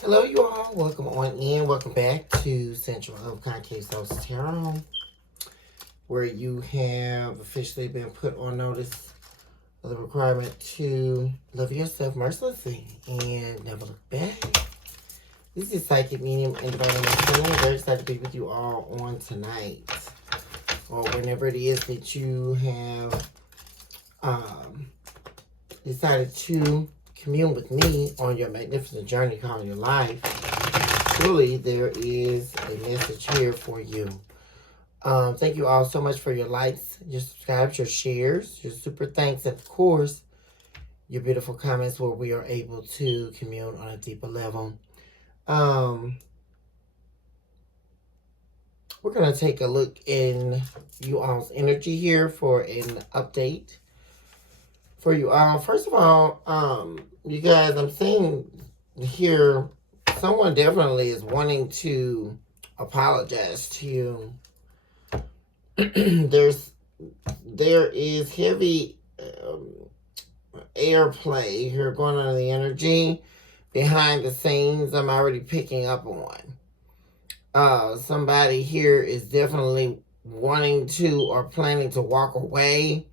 Hello, you all. Welcome on in. Welcome back to Central of Concave Souls Tarot, where you have officially been put on notice of the requirement to love yourself mercilessly and never look back. This is Psychic Medium and Divine Masculine. I'm very excited to be with you all on tonight, or whenever it is that you have decided to commune with me on your magnificent journey called your life. Truly, there is a message here for you. Thank you all so much for your likes, your subscribes, your shares, your super thanks, and of course, your beautiful comments where we are able to commune on a deeper level. We're going to take a look in you all's energy here for an update for you all. First of all, you guys, I'm seeing here someone definitely is wanting to apologize to you. There is heavy airplay here going on in the energy behind the scenes. I'm already picking up on. Somebody here is definitely wanting to or planning to walk away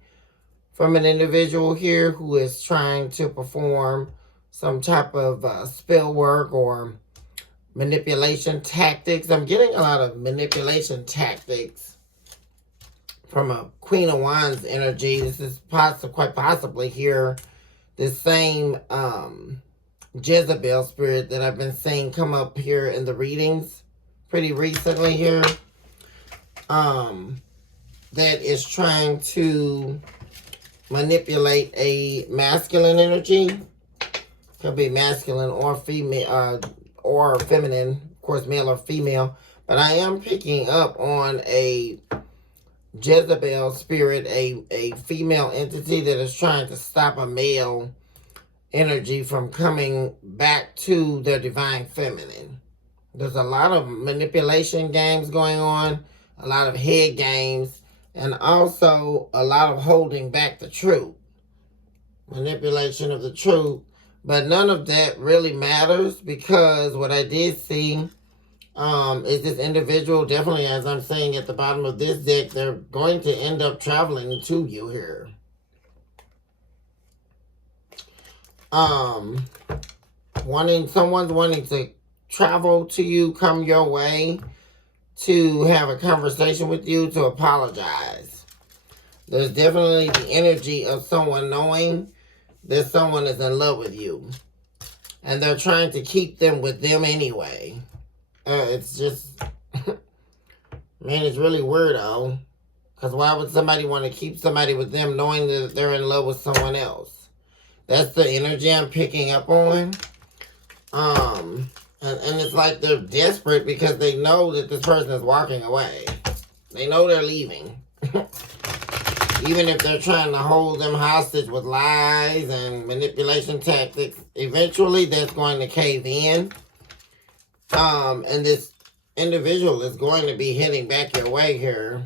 from an individual here who is trying to perform some type of spell work or manipulation tactics. I'm getting a lot of manipulation tactics from a Queen of Wands energy. This is quite possibly here the same Jezebel spirit that I've been seeing come up here in the readings pretty recently here. That is trying to manipulate a masculine energy. Could be masculine or female, or feminine, of course, male or female. But I am picking up on a Jezebel spirit, a female entity that is trying to stop a male energy from coming back to their divine feminine. There's a lot of manipulation games going on, a lot of head games, and also a lot of holding back the truth. Manipulation of the truth. But none of that really matters, because what I did see is this individual, definitely, as I'm saying at the bottom of this deck, they're going to end up traveling to you here. Someone's wanting to travel to you, come your way, to have a conversation with you, to apologize. There's definitely the energy of someone knowing that someone is in love with you, and they're trying to keep them with them anyway. It's just, man, it's really weirdo. Because why would somebody want to keep somebody with them knowing that they're in love with someone else? That's the energy I'm picking up on. And it's like they're desperate because they know that this person is walking away. They know they're leaving. Even if they're trying to hold them hostage with lies and manipulation tactics, eventually that's going to cave in. And this individual is going to be heading back your way here.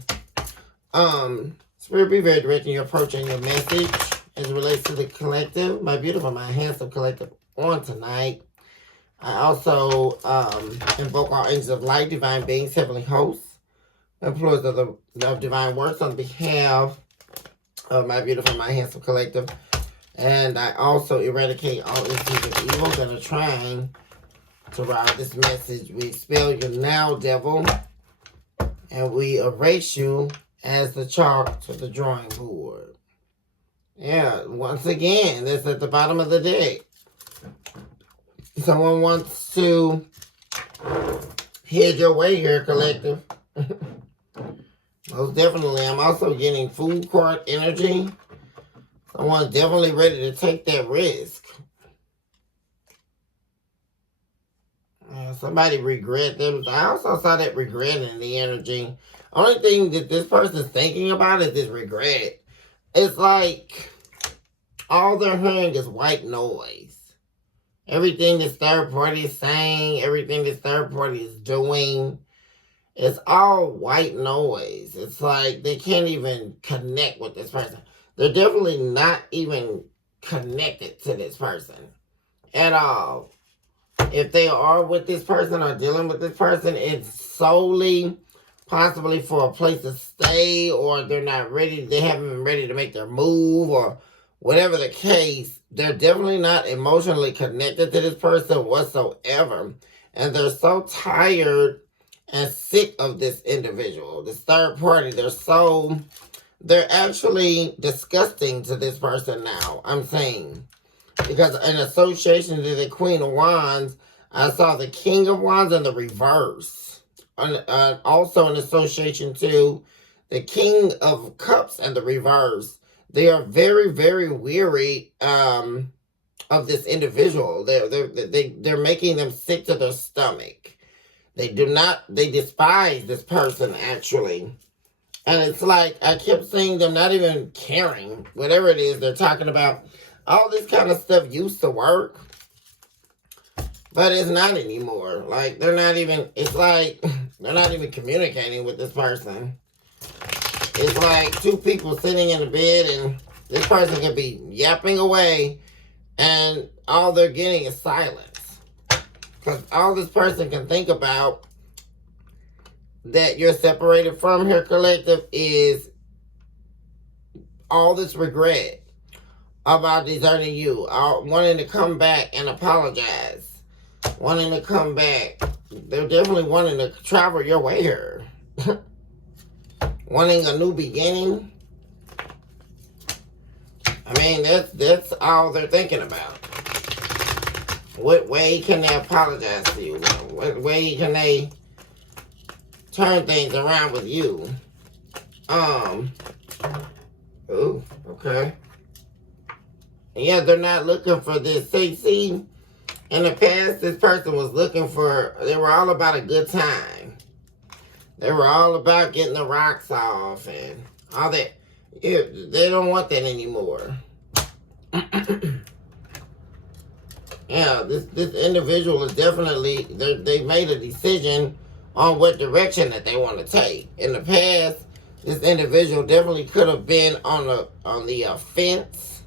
Spirit, be very direct in your approach and your message as it relates to the collective. My beautiful, my handsome collective on tonight. I also invoke all angels of light, divine beings, heavenly hosts, employees of divine works on behalf of my beautiful, my handsome collective. And I also eradicate all instances of evil that are trying to rob this message. We expel you now, devil, and we erase you as the chalk to the drawing board. Yeah, once again, that's at the bottom of the deck. Someone wants to head your way here, collective. Most definitely. I'm also getting food court energy. Someone's definitely ready to take that risk. Somebody regret them. I also saw that regret in the energy. Only thing that this person's thinking about is this regret. It's like all they're hearing is white noise. Everything this third party is saying, everything this third party is doing, it's all white noise. It's like they can't even connect with this person. They're definitely not even connected to this person at all. If they are with this person or dealing with this person, it's solely possibly for a place to stay, or they're not ready, they haven't been ready to make their move, or whatever the case. They're definitely not emotionally connected to this person whatsoever. And they're so tired and sick of this individual, this third party. They're actually disgusting to this person now, I'm saying. Because in association to the Queen of Wands, I saw the King of Wands in the reverse. Also in association to the King of Cups in the reverse. They are very, very weary of this individual. They're making them sick to their stomach. They despise this person, actually. And it's like, I kept seeing them not even caring, whatever it is they're talking about. All this kind of stuff used to work, but it's not anymore. Like, it's like, they're not even communicating with this person. It's like two people sitting in a bed, and this person can be yapping away, and all they're getting is silence. Because all this person can think about that you're separated from here, collective, is all this regret about deserting you, wanting to come back and apologize, wanting to come back. They're definitely wanting to travel your way here. Wanting a new beginning. I mean, that's all they're thinking about. What way can they apologize to you? What way can they turn things around with you? Ooh, okay. Yeah, they're not looking for this. See, in the past, this person was looking for, they were all about a good time. They were all about getting the rocks off and all that. Yeah, they don't want that anymore. Yeah, this individual is definitely, they made a decision on what direction that they want to take. In the past, this individual definitely could have been on the fence,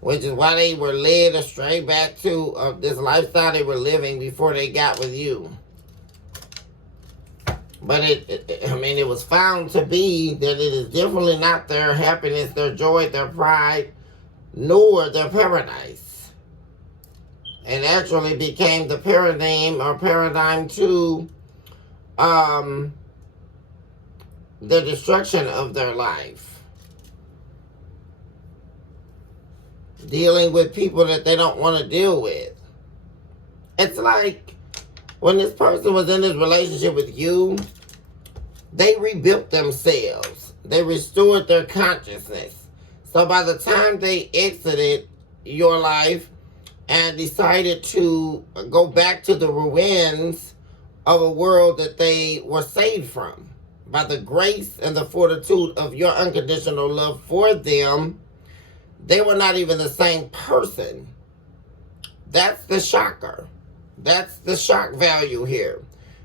which is why they were led astray back to this lifestyle they were living before they got with you. But it was found to be that it is definitely not their happiness, their joy, their pride, nor their paradise. And actually became the paradigm to the destruction of their life. Dealing with people that they don't want to deal with. It's like when this person was in this relationship with you, they rebuilt themselves. They restored their consciousness. So by the time they exited your life and decided to go back to the ruins of a world that they were saved from, by the grace and the fortitude of your unconditional love for them, they were not even the same person. That's the shocker. That's the shock value here.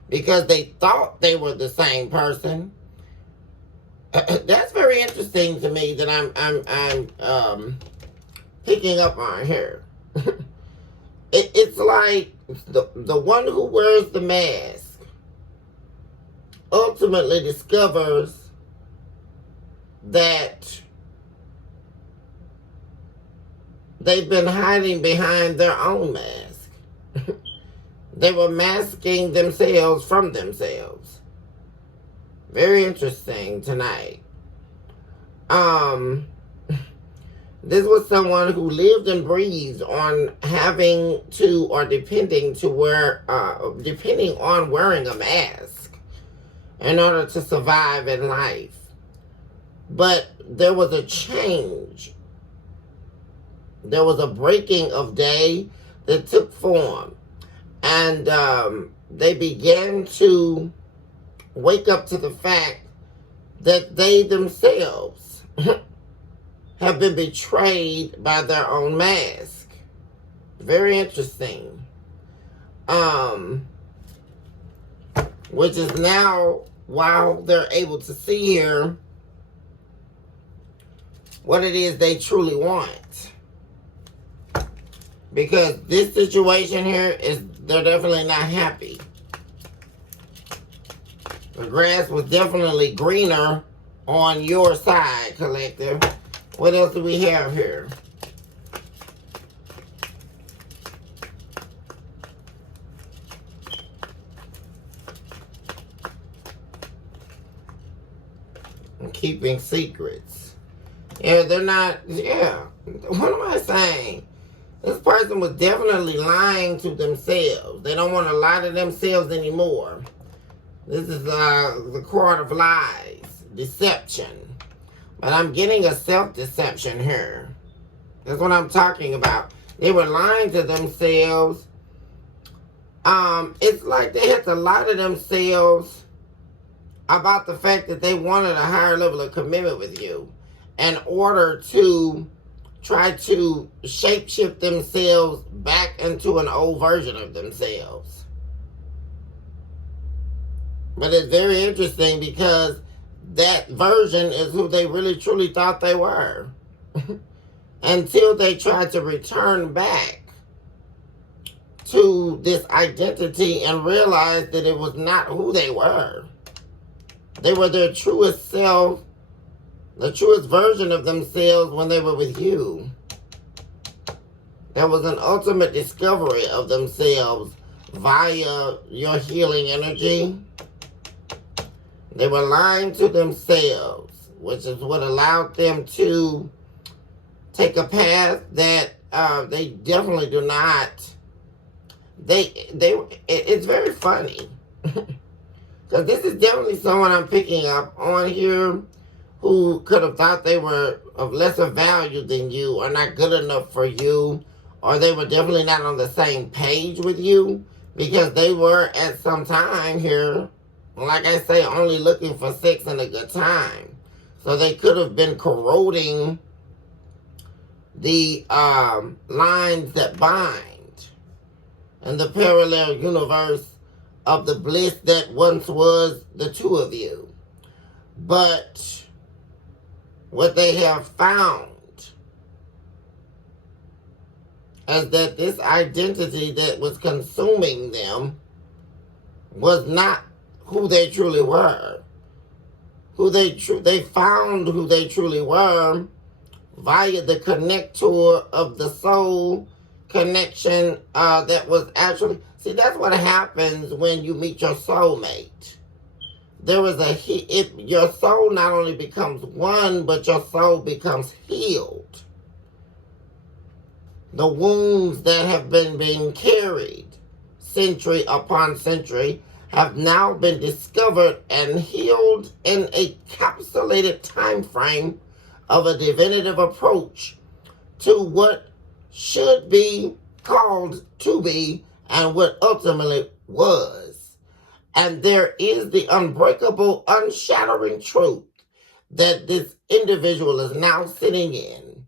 Because they thought they were the same person. That's very interesting to me that I'm picking up on here. It's like the one who wears the mask ultimately discovers that they've been hiding behind their own mask. They were masking themselves from themselves. Very interesting tonight. This was someone who lived and breathed on having to, or depending on wearing a mask in order to survive in life. But there was a change. There was a breaking of day that took form. And they began to wake up to the fact that they themselves have been betrayed by their own mask. Very interesting. Which is now, while they're able to see here what it is they truly want. Because this situation here is, they're definitely not happy. The grass was definitely greener on your side, collective. What else do we have here? Keeping secrets. Yeah, they're not, yeah. What am I saying? This person was definitely lying to themselves. They don't want to lie to themselves anymore. This is the court of lies, deception. But I'm getting a self-deception here. That's what I'm talking about. They were lying to themselves. It's like they had to lie to themselves about the fact that they wanted a higher level of commitment with you in order to try to shapeshift themselves back into an old version of themselves. But it's very interesting because that version is who they really truly thought they were. Until they tried to return back to this identity and realized that it was not who they were. They were their truest self, the truest version of themselves when they were with you. There was an ultimate discovery of themselves via your healing energy. They were lying to themselves, which is what allowed them to take a path that they definitely do not. It's very funny. Because this is definitely someone I'm picking up on here who could have thought they were of lesser value than you, or not good enough for you, or they were definitely not on the same page with you, because they were at some time here, like I say, only looking for sex and a good time. So they could have been corroding the lines that bind in the parallel universe of the bliss that once was the two of you. But what they have found is that this identity that was consuming them was not who they truly were. They found who they truly were via the connector of the soul connection that was actually... See, that's what happens when you meet your soulmate. There is your soul not only becomes one, but your soul becomes healed. The wounds that have been being carried century upon century have now been discovered and healed in a capsulated time frame of a divinative approach to what should be called to be and what ultimately was. And there is the unbreakable, unshattering truth that this individual is now sitting in.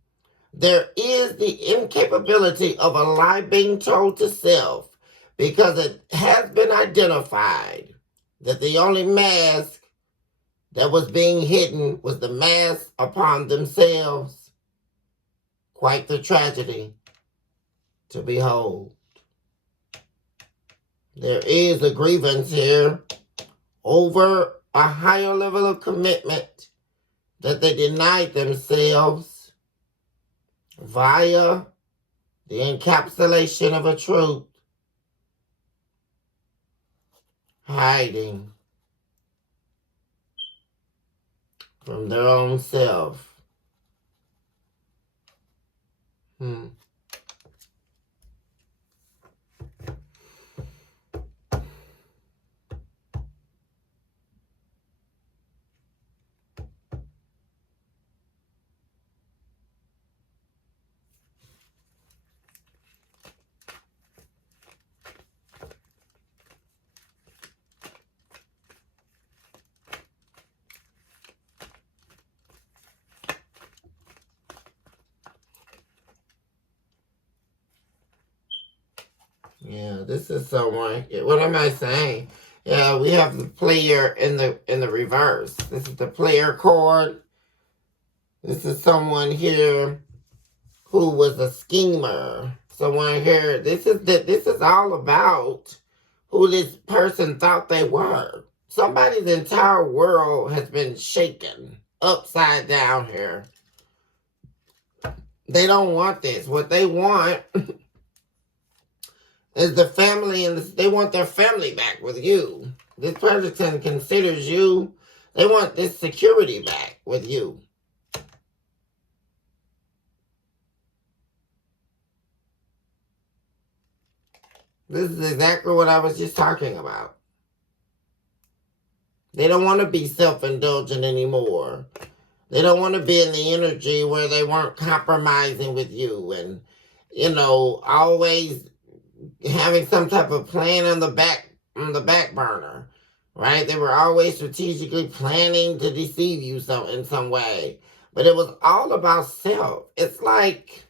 There is the incapability of a lie being told to self, because it has been identified that the only mask that was being hidden was the mask upon themselves. Quite the tragedy to behold. There is a grievance here over a higher level of commitment that they denied themselves via the encapsulation of a truth, hiding from their own self. Yeah, this is someone. What am I saying? Yeah, we have the player in the reverse. This is the player card. This is someone here who was a schemer. Someone here, this is all about who this person thought they were. Somebody's entire world has been shaken upside down here. They don't want this. What they want is the family, and they want their family back with you. This person considers you, they want this security back with you. This is exactly what I was just talking about. They don't want to be self-indulgent anymore. They don't want to be in the energy where they weren't compromising with you and, always having some type of plan on the back burner, right? They were always strategically planning to deceive you in some way. But it was all about self. It's like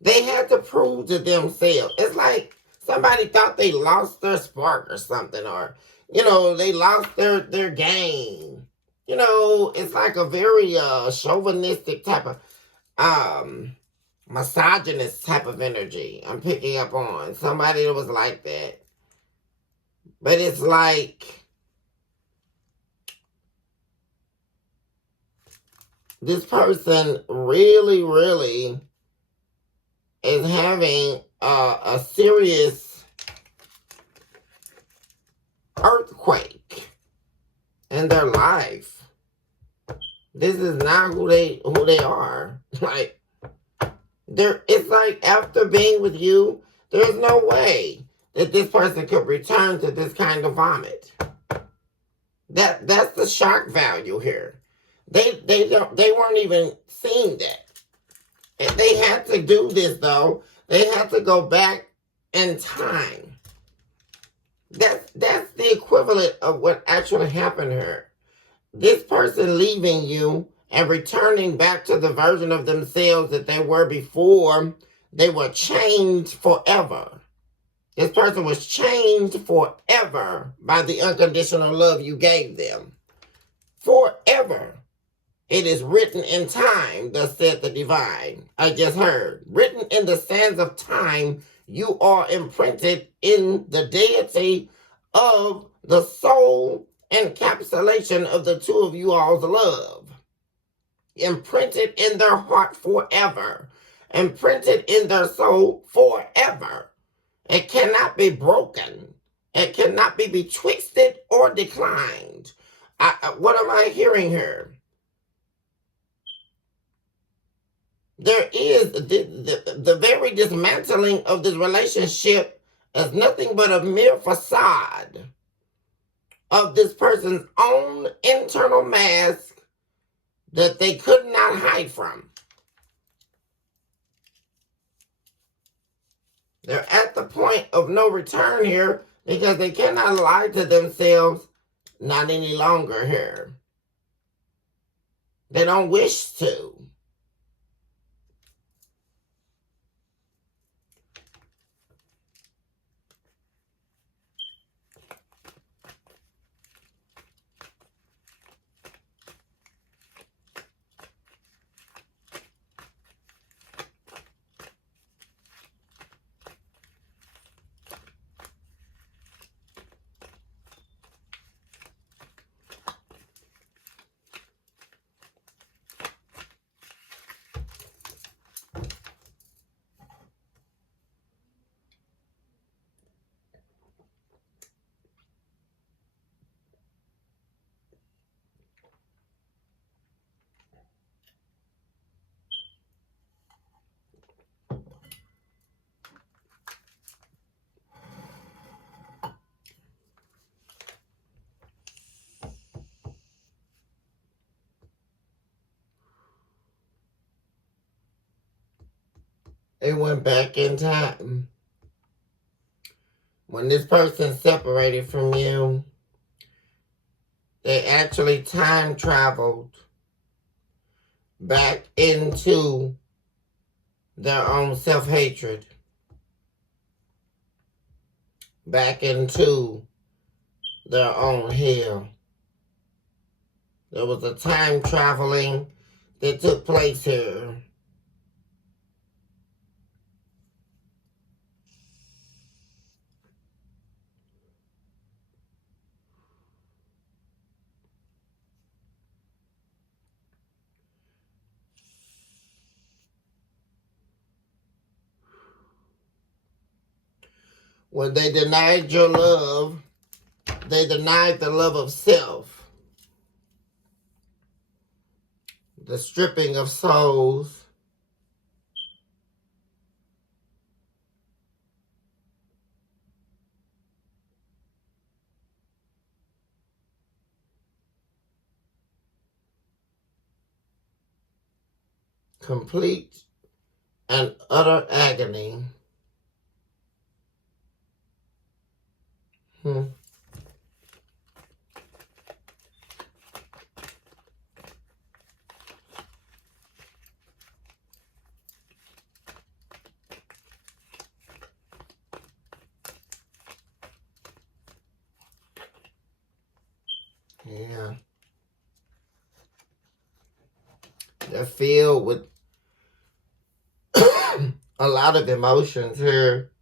they had to prove to themselves. It's like somebody thought they lost their spark or something, or, they lost their game. It's like a very chauvinistic type of misogynist type of energy I'm picking up on. Somebody that was like that. But it's like this person really, really is having a serious earthquake in their life. This is not who they are. Like, it's like after being with you, there's no way that this person could return to this kind of vomit. That's the shock value here. They weren't even seeing that. And they had to do this though. They had to go back in time. That's the equivalent of what actually happened here. This person leaving you and returning back to the version of themselves that they were before, they were changed forever. This person was changed forever by the unconditional love you gave them. Forever. It is written in time, thus said the divine. I just heard. Written in the sands of time, you are imprinted in the deity of the soul encapsulation of the two of you all's love. Imprinted in their heart forever. Imprinted in their soul forever. It cannot be broken. It cannot be betwixted or declined. What am I hearing here? There is the very dismantling of this relationship is nothing but a mere facade of this person's own internal mask that they could not hide from. They're at the point of no return here because they cannot lie to themselves not any longer here. They don't wish to. They went back in time. When this person separated from you, they actually time traveled back into their own self-hatred, back into their own hell. There was a time traveling that took place here. When they denied your love, they denied the love of self. The stripping of souls. Complete and utter agony. Yeah. They're filled with a lot of emotions here.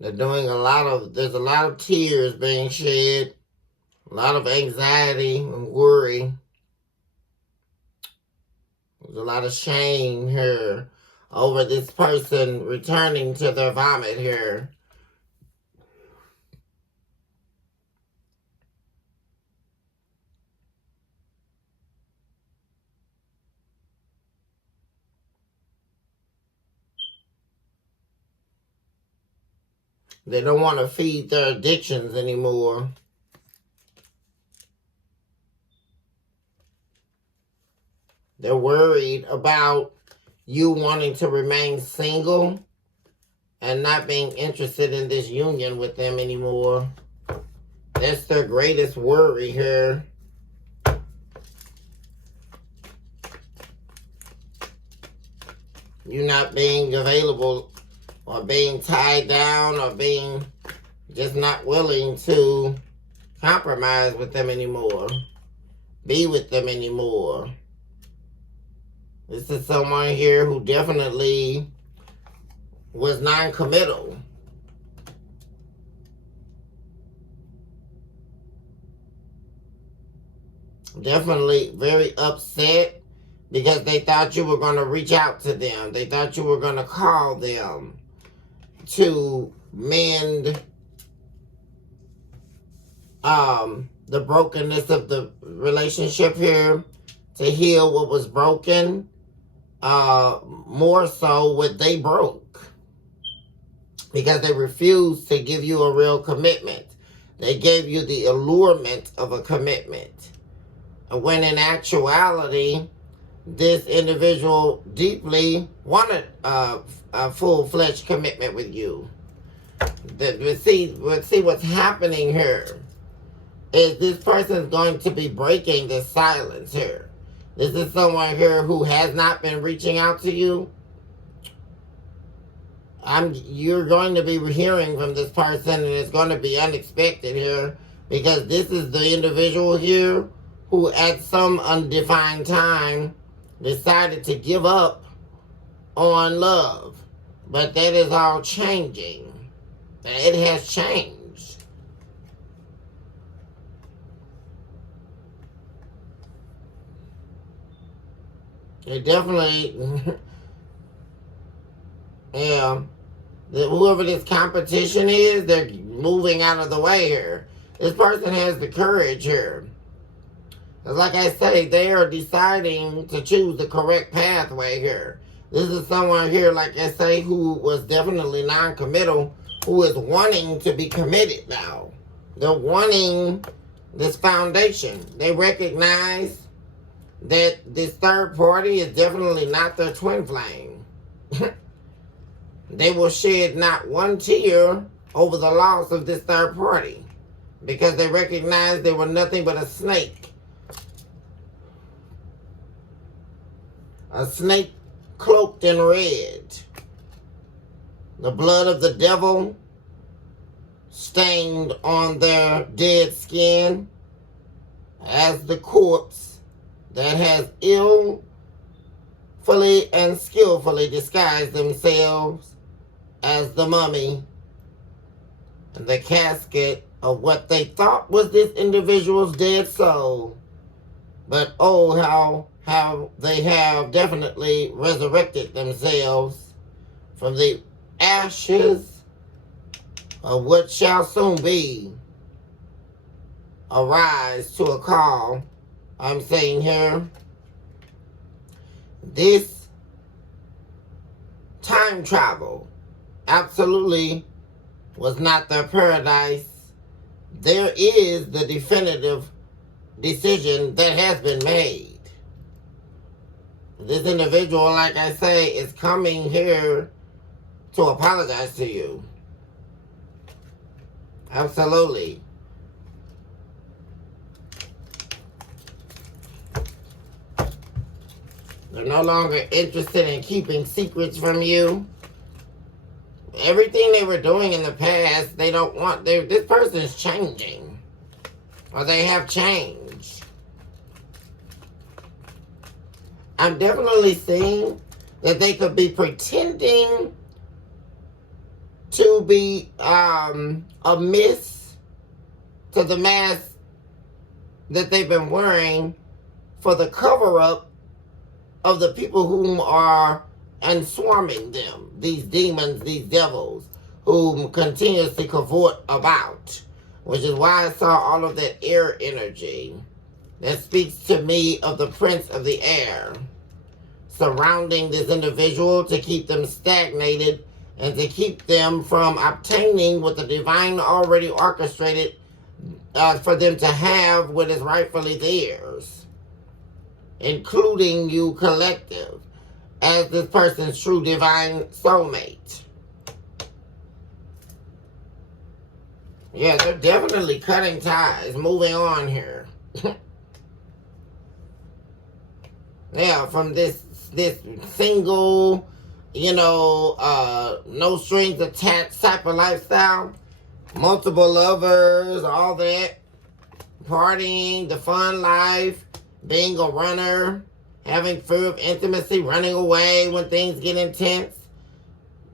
They're doing there's a lot of tears being shed, a lot of anxiety and worry. There's a lot of shame here over this person returning to their vomit here. They don't want to feed their addictions anymore. They're worried about you wanting to remain single and not being interested in this union with them anymore. That's their greatest worry here. You not being available or being tied down or being just not willing to compromise with them anymore. Be with them anymore. This is someone here who definitely was non-committal. Definitely very upset because they thought you were going to reach out to them. They thought you were going to call them to mend the brokenness of the relationship here, to heal what was broken, more so what they broke, because they refused to give you a real commitment. They gave you the allurement of a commitment, when in actuality this individual deeply wanted a full-fledged commitment with you. We'll see what's happening here is this person is going to be breaking the silence here. This is someone here who has not been reaching out to you. You're going to be hearing from this person, and it's going to be unexpected here, because this is the individual here who at some undefined time decided to give up on love. But that is all changing. It has changed. It definitely, yeah. Whoever this competition is, they're moving out of the way here. This person has the courage here. Like I say, they are deciding to choose the correct pathway here. This is someone here, like I say, who was definitely non-committal, who is wanting to be committed now. They're wanting this foundation. They recognize that this third party is definitely not their twin flame. They will shed not one tear over the loss of this third party, because they recognize they were nothing but a snake. A snake cloaked in red. The blood of the devil stained on their dead skin as the corpse that has illfully and skillfully disguised themselves as the mummy and the casket of what they thought was this individual's dead soul. But oh, how they have definitely resurrected themselves from the ashes of what shall soon be a rise to a call. I'm saying here, this time travel absolutely was not their paradise. There is the definitive decision that has been made. This individual, like I say, is coming here to apologize to you. Absolutely. They're no longer interested in keeping secrets from you. Everything they were doing in the past, they don't want. This person's changing. Or they have changed. I'm definitely seeing that they could be pretending to be amiss to the mask that they've been wearing for the cover-up of the people whom are swarming them, these demons, these devils, whom continuously cavort about, which is why I saw all of that air energy that speaks to me of the prince of the air surrounding this individual to keep them stagnated and to keep them from obtaining what the divine already orchestrated for them to have what is rightfully theirs, including you collective, as this person's true divine soulmate. Yeah, they're definitely cutting ties, moving on here. Yeah, from this single, no strings attached type of lifestyle, multiple lovers, all that, partying, the fun life, being a runner, having fear of intimacy, running away when things get intense,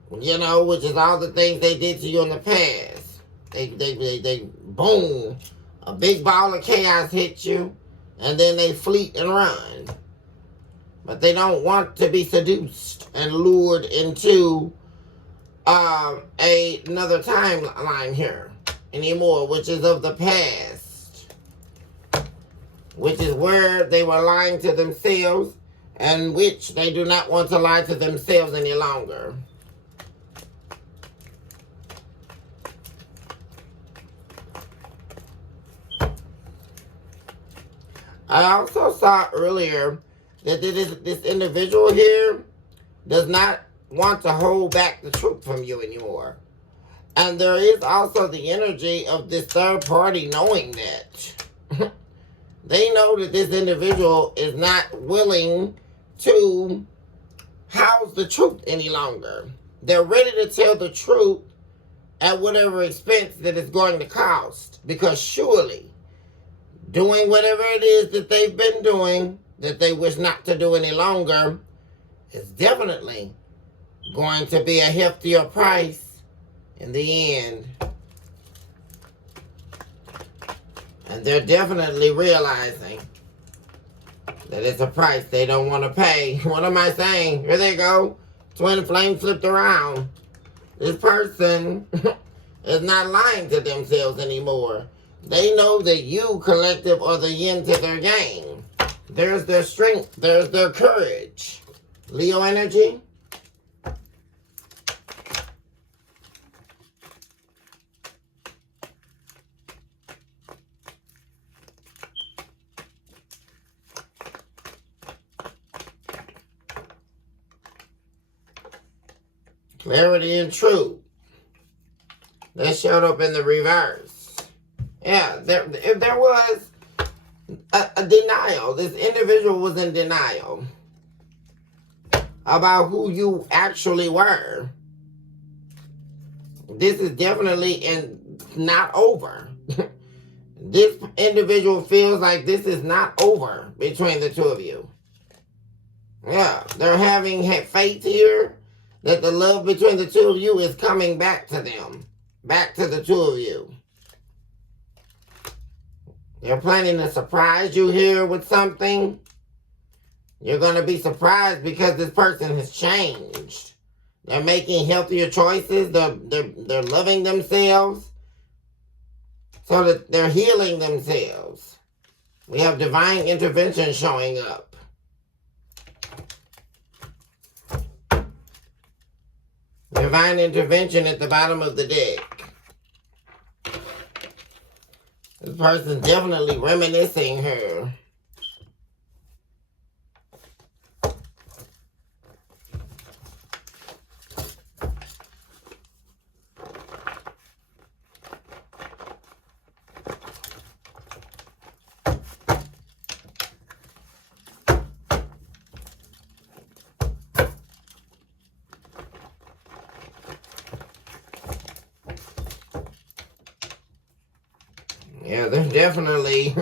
which is all the things they did to you in the past. They boom, a big ball of chaos hits you, and then they fleet and run. But they don't want to be seduced and lured into another timeline here anymore, which is of the past, which is where they were lying to themselves and which they do not want to lie to themselves any longer. I also saw earlier that this individual here does not want to hold back the truth from you anymore. And there is also the energy of this third party knowing that. They know that this individual is not willing to house the truth any longer. They're ready to tell the truth at whatever expense that it's going to cost. Because surely, doing whatever it is that they've been doing, that they wish not to do any longer, is definitely going to be a heftier price in the end. And they're definitely realizing that it's a price they don't want to pay. What am I saying? Here they go. Twin flame flipped around. This person is not lying to themselves anymore. They know that you, collective, are the yin to their yang. There's their strength. There's their courage. Leo energy. Clarity and truth. That showed up in the reverse. Yeah, there was a denial. This individual was in denial about who you actually were. This is definitely not over. This individual feels like this is not over between the two of you. Yeah, they're having faith here that the love between the two of you is coming back to them. Back to the two of you. They're planning to surprise you here with something. You're going to be surprised because this person has changed. They're making healthier choices. They're loving themselves. So that they're healing themselves. We have divine intervention showing up. Divine intervention at the bottom of the deck. This person's definitely reminiscing her. Yeah, they're definitely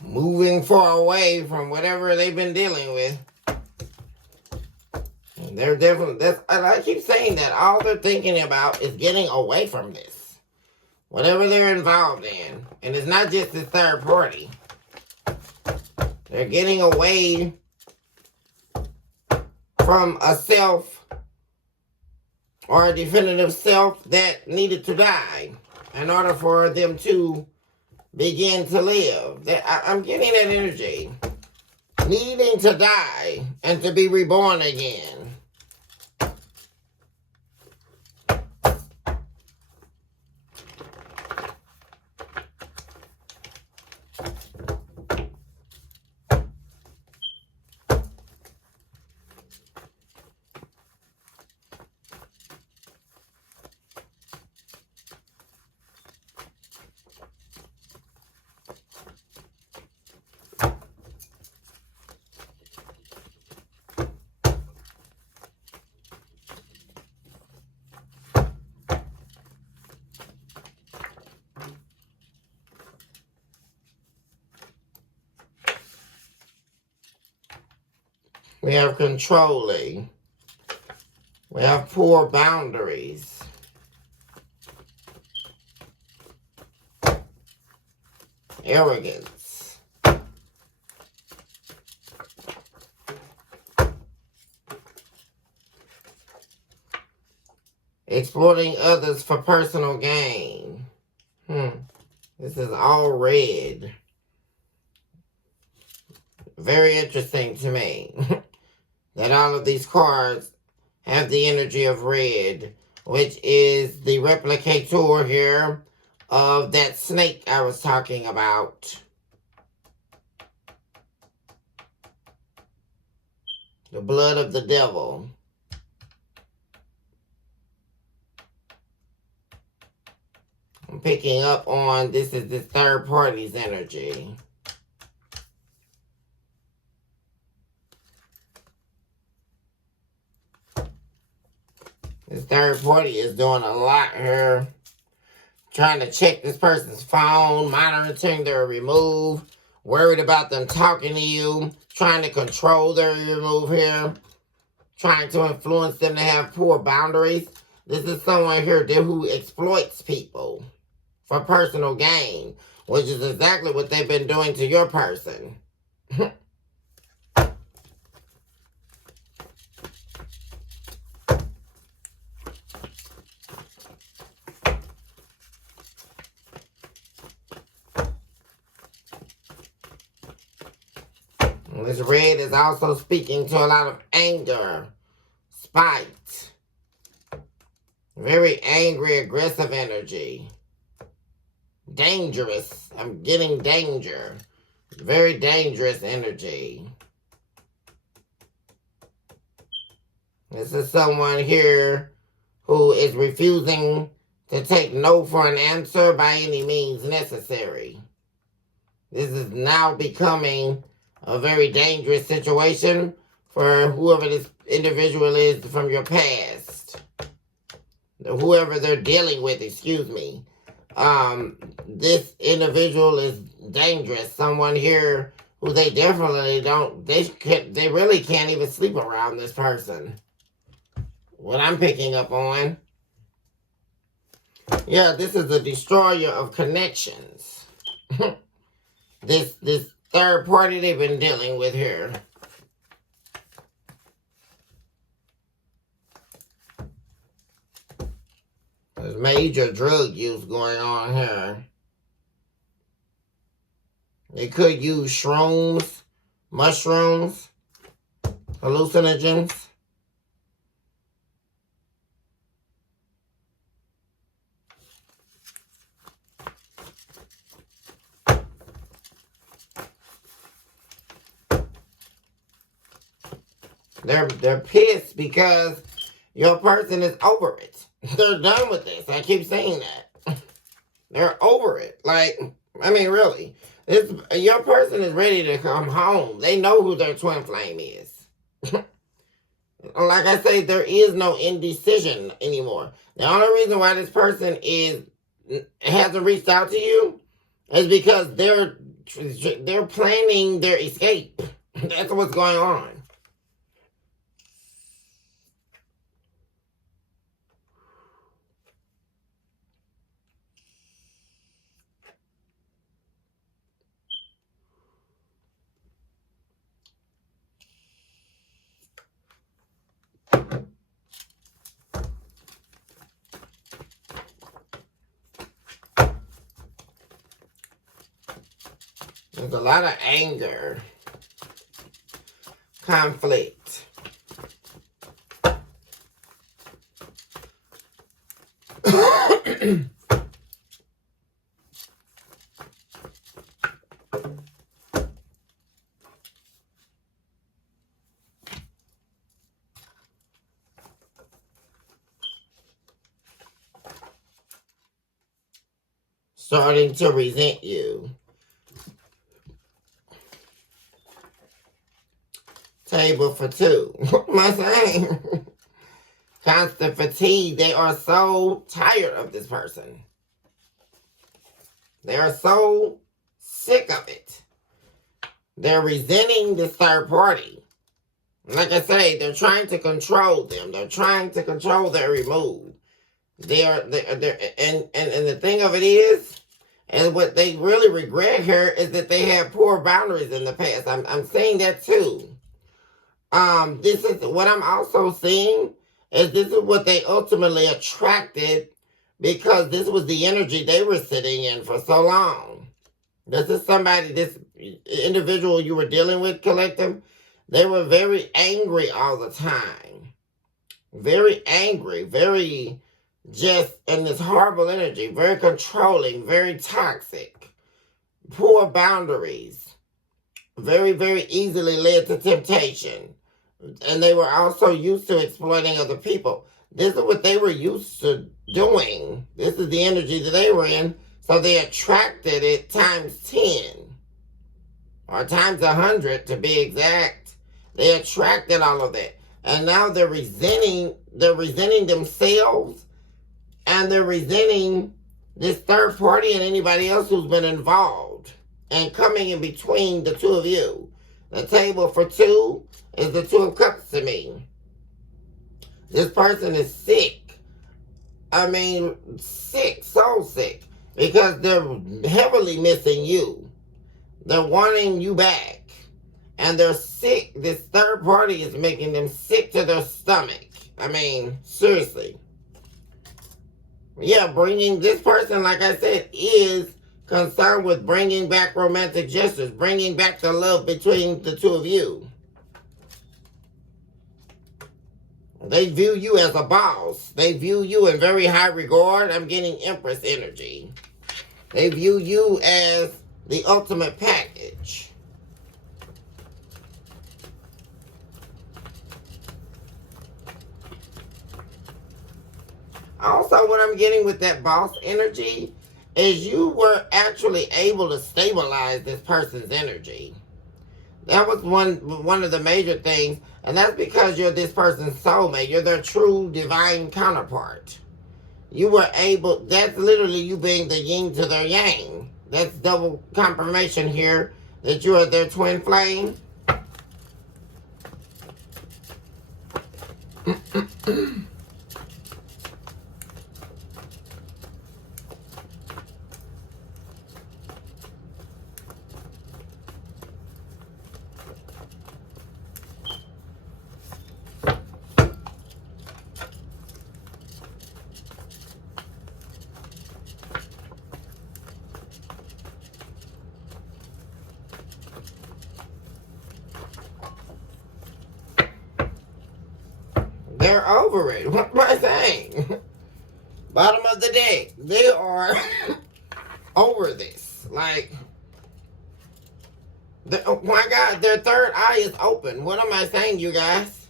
moving far away from whatever they've been dealing with. And they're definitely, and I keep saying that, all they're thinking about is getting away from this. Whatever they're involved in. And it's not just the third party. They're getting away from a self or a definitive self that needed to die in order for them to begin to live. I'm getting that energy. Needing to die and to be reborn again. We have controlling. We have poor boundaries. Arrogance. Exploiting others for personal gain. This is all red. Very interesting to me. That all of these cards have the energy of red, which is the replicator here of that snake I was talking about. The blood of the devil. I'm picking up on this is the third party's energy. This third party is doing a lot here. Trying to check this person's phone, monitoring their remove, worried about them talking to you, trying to control their remove here, trying to influence them to have poor boundaries. This is someone here who exploits people for personal gain, which is exactly what they've been doing to your person. This red is also speaking to a lot of anger, spite, very angry, aggressive energy, dangerous. I'm getting danger, very dangerous energy. This is someone here who is refusing to take no for an answer by any means necessary. This is now becoming a very dangerous situation for whoever this individual is from your past. Whoever they're dealing with, excuse me. This individual is dangerous. Someone here who they definitely don't, they really can't even sleep around this person. What I'm picking up on. Yeah, this is a destroyer of connections. This third party they've been dealing with here. There's major drug use going on here. They could use shrooms, mushrooms, hallucinogens. They're pissed because your person is over it. They're done with this. I keep saying that. They're over it. Like, I mean, really. Your person is ready to come home. They know who their twin flame is. Like I say, there is no indecision anymore. The only reason why this person hasn't reached out to you is because they're planning their escape. That's what's going on. There's a lot of anger, conflict. Starting to resent you. Table for two. What am I saying? Constant fatigue. They are so tired of this person. They are so sick of it. They're resenting this third party. Like I say, they're trying to control them. They're trying to control their remove. And the thing of it is, and what they really regret here is that they had poor boundaries in the past. I'm saying that too. This is what I'm also seeing is this is what they ultimately attracted because this was the energy they were sitting in for so long. This is somebody, this individual you were dealing with, collective, they were very angry all the time. Very angry, very just in this horrible energy, very controlling, very toxic, poor boundaries, very, very easily led to temptation. And they were also used to exploiting other people. This is what they were used to doing. This is the energy that they were in. So they attracted it times 10 or times 100 to be exact. They attracted all of that. And now they're resenting themselves, and they're resenting this third party and anybody else who's been involved and coming in between the two of you. The table for two is the Two of Cups to me. This person is sick. I mean, sick, so sick. Because they're heavily missing you. They're wanting you back. And they're sick. This third party is making them sick to their stomach. I mean, seriously. Yeah, bringing this person, like I said, is concerned with bringing back romantic gestures, bringing back the love between the two of you. They view you as a boss. They view you in very high regard. I'm getting Empress energy. They view you as the ultimate package. Also, what I'm getting with that boss energy is you were actually able to stabilize this person's energy. That was one of the major things, and that's because you're this person's soulmate. You're their true divine counterpart. You were able, that's literally you being the yin to their yang. That's double confirmation here that you are their twin flame. They're over it. What am I saying? Bottom of the deck. They are over this. Like, oh my God, their third eye is open. What am I saying, you guys?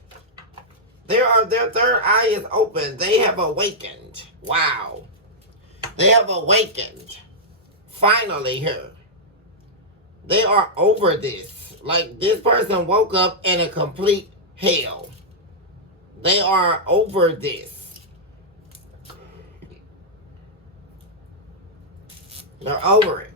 Their third eye is open. They have awakened. Wow. They have awakened. Finally here. They are over this. Like, this person woke up in a complete hell. They are over this. They're over it.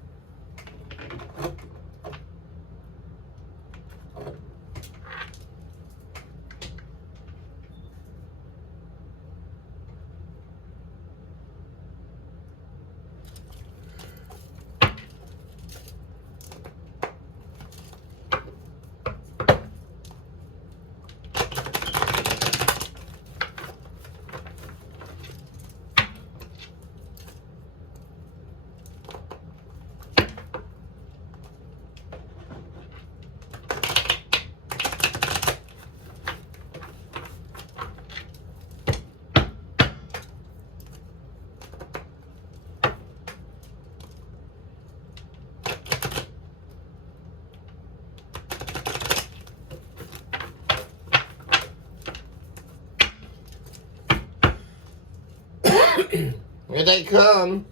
Here they come.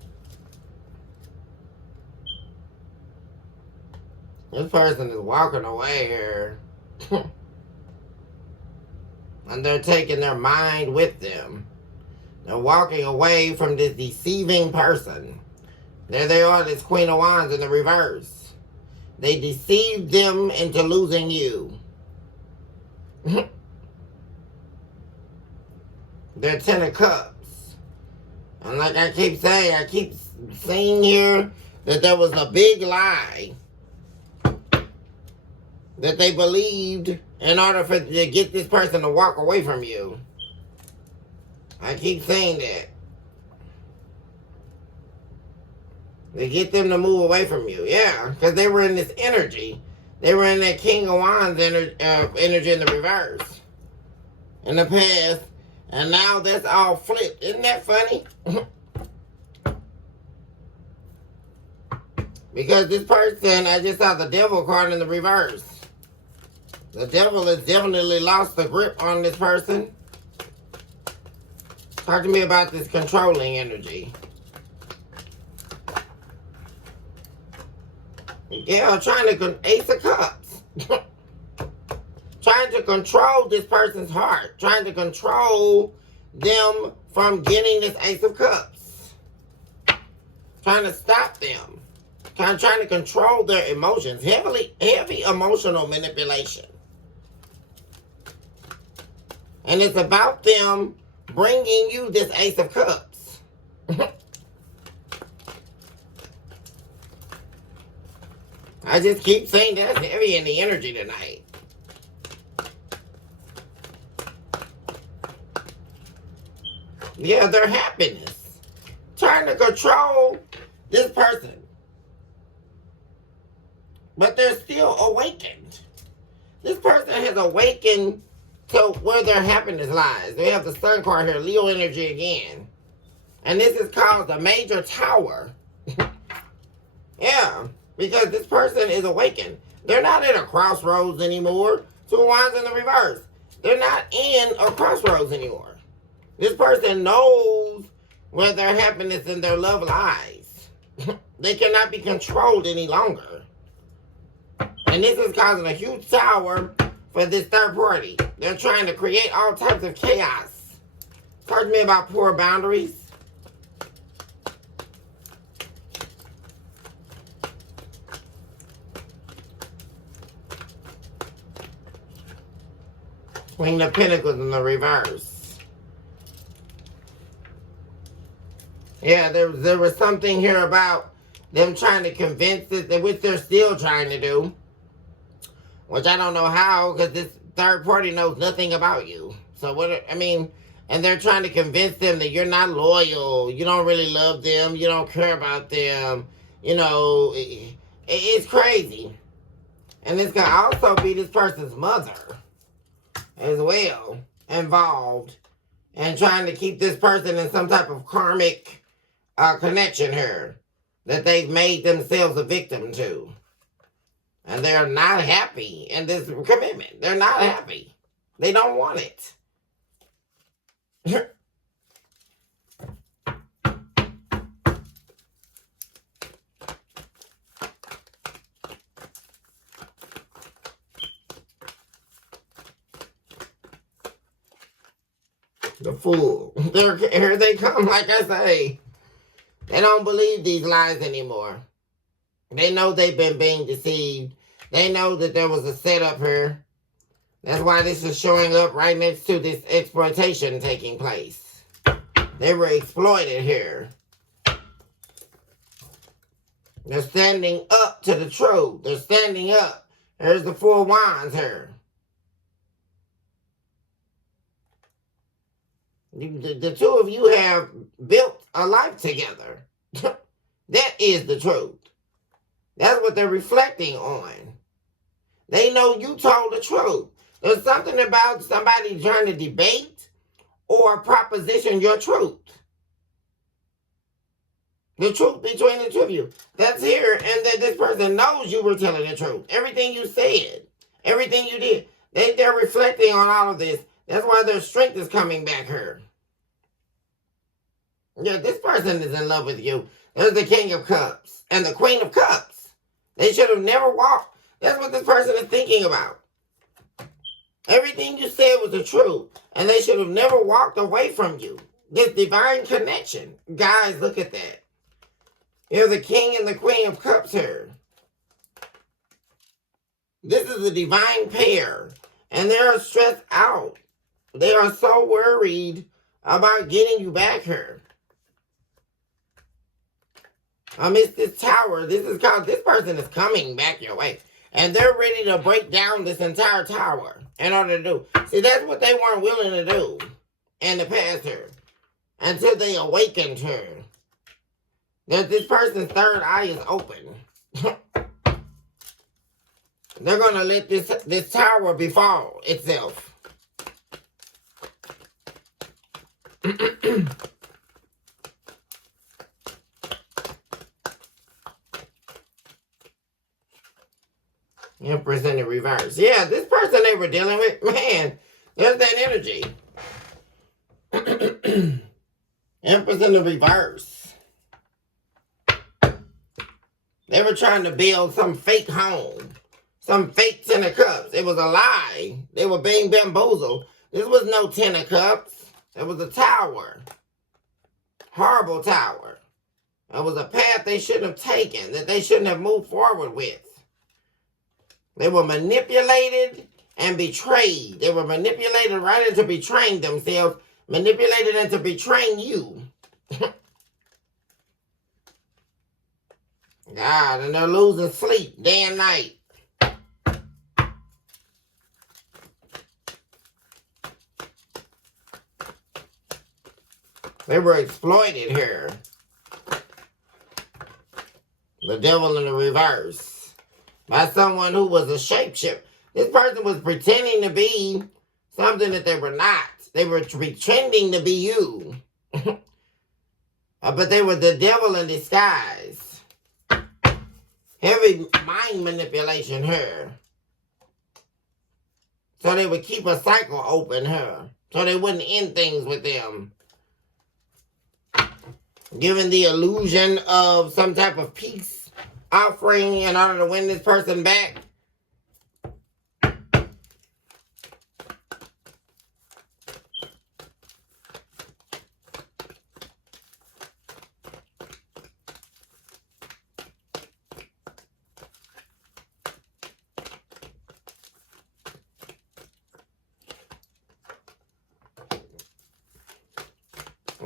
This person is walking away here. And they're taking their mind with them. They're walking away from this deceiving person. There they are, this Queen of Wands in the reverse. They deceived them into losing you. They're Ten of Cups. And like I keep saying, I keep seeing here that there was a big lie that they believed in order for to get this person to walk away from you. I keep saying that. They get them to move away from you. Yeah, because they were in this energy. They were in that King of Wands energy in the reverse. In the past. And now that's all flipped. Isn't that funny? Because this person, I just saw the devil card in the reverse. The devil has definitely lost the grip on this person. Talk to me about this controlling energy. Yeah, trying to, Ace of Cups. Trying to control this person's heart. Trying to control them from getting this Ace of Cups. Trying to stop them. Trying to control their emotions. Heavy emotional manipulation. And it's about them bringing you this Ace of Cups. I just keep saying that's heavy in the energy tonight. Yeah, their happiness. Trying to control this person. But they're still awakened. This person has awakened to where their happiness lies. We have the Sun card here, Leo energy again. And this is called the major tower. Yeah, because this person is awakened. They're not at a crossroads anymore. Two Wands in the reverse. They're not in a crossroads anymore. This person knows where their happiness and their love lies. They cannot be controlled any longer. And this is causing a huge tower for this third party. They're trying to create all types of chaos. Talk to me about poor boundaries. Queen of Pentacles in the reverse. Yeah, there was something here about them trying to convince it, which they're still trying to do. Which I don't know how, because this third party knows nothing about you. So what, I mean, and they're trying to convince them that you're not loyal. You don't really love them. You don't care about them. You know, it's crazy. And this can also be this person's mother as well involved and trying to keep this person in some type of karmic connection here that they've made themselves a victim to. And they're not happy in this commitment. They're not happy. They don't want it. The fool. Here they come, like I say. They don't believe these lies anymore. They know they've been being deceived. They know that there was a setup here. That's why this is showing up right next to this exploitation taking place. They were exploited here. They're standing up to the truth. They're standing up. There's the 4 wands here. The two of you have built a life together. That is the truth. That's what they're reflecting on. They know you told the truth. There's something about somebody trying to debate or proposition your truth. The truth between the two of you. That's here, and that this person knows you were telling the truth. Everything you said, everything you did, they're reflecting on all of this. That's why their strength is coming back here. Yeah, this person is in love with you. There's the King of Cups and the Queen of Cups. They should have never walked. That's what this person is thinking about. Everything you said was the truth, and they should have never walked away from you. This divine connection. Guys, look at that. You're the King and the Queen of Cups here. This is a divine pair, and they are stressed out. They are so worried about getting you back here. Amidst this tower, this person is coming back your way. And they're ready to break down this entire tower in order to do. See, that's what they weren't willing to do in the past here. Until they awakened her. That this person's third eye is open. They're going to let this tower befall itself. Empress in the reverse. Yeah, this person they were dealing with, man, there's that energy. Empress in the reverse. They were trying to build some fake home. Some fake 10 of cups. It was a lie. They were being bamboozled. This was no 10 of cups. It was a tower. Horrible tower. It was a path they shouldn't have taken, that they shouldn't have moved forward with. They were manipulated and betrayed. They were manipulated right into betraying themselves, manipulated into betraying you. God, and they're losing sleep day and night. They were exploited here. The devil in the reverse. By someone who was a shapeshifter. This person was pretending to be something that they were not. They were pretending to be you. But they were the devil in disguise. Heavy mind manipulation here. So they would keep a cycle open here. So they wouldn't end things with them. Giving the illusion of some type of peace offering in order to win this person back.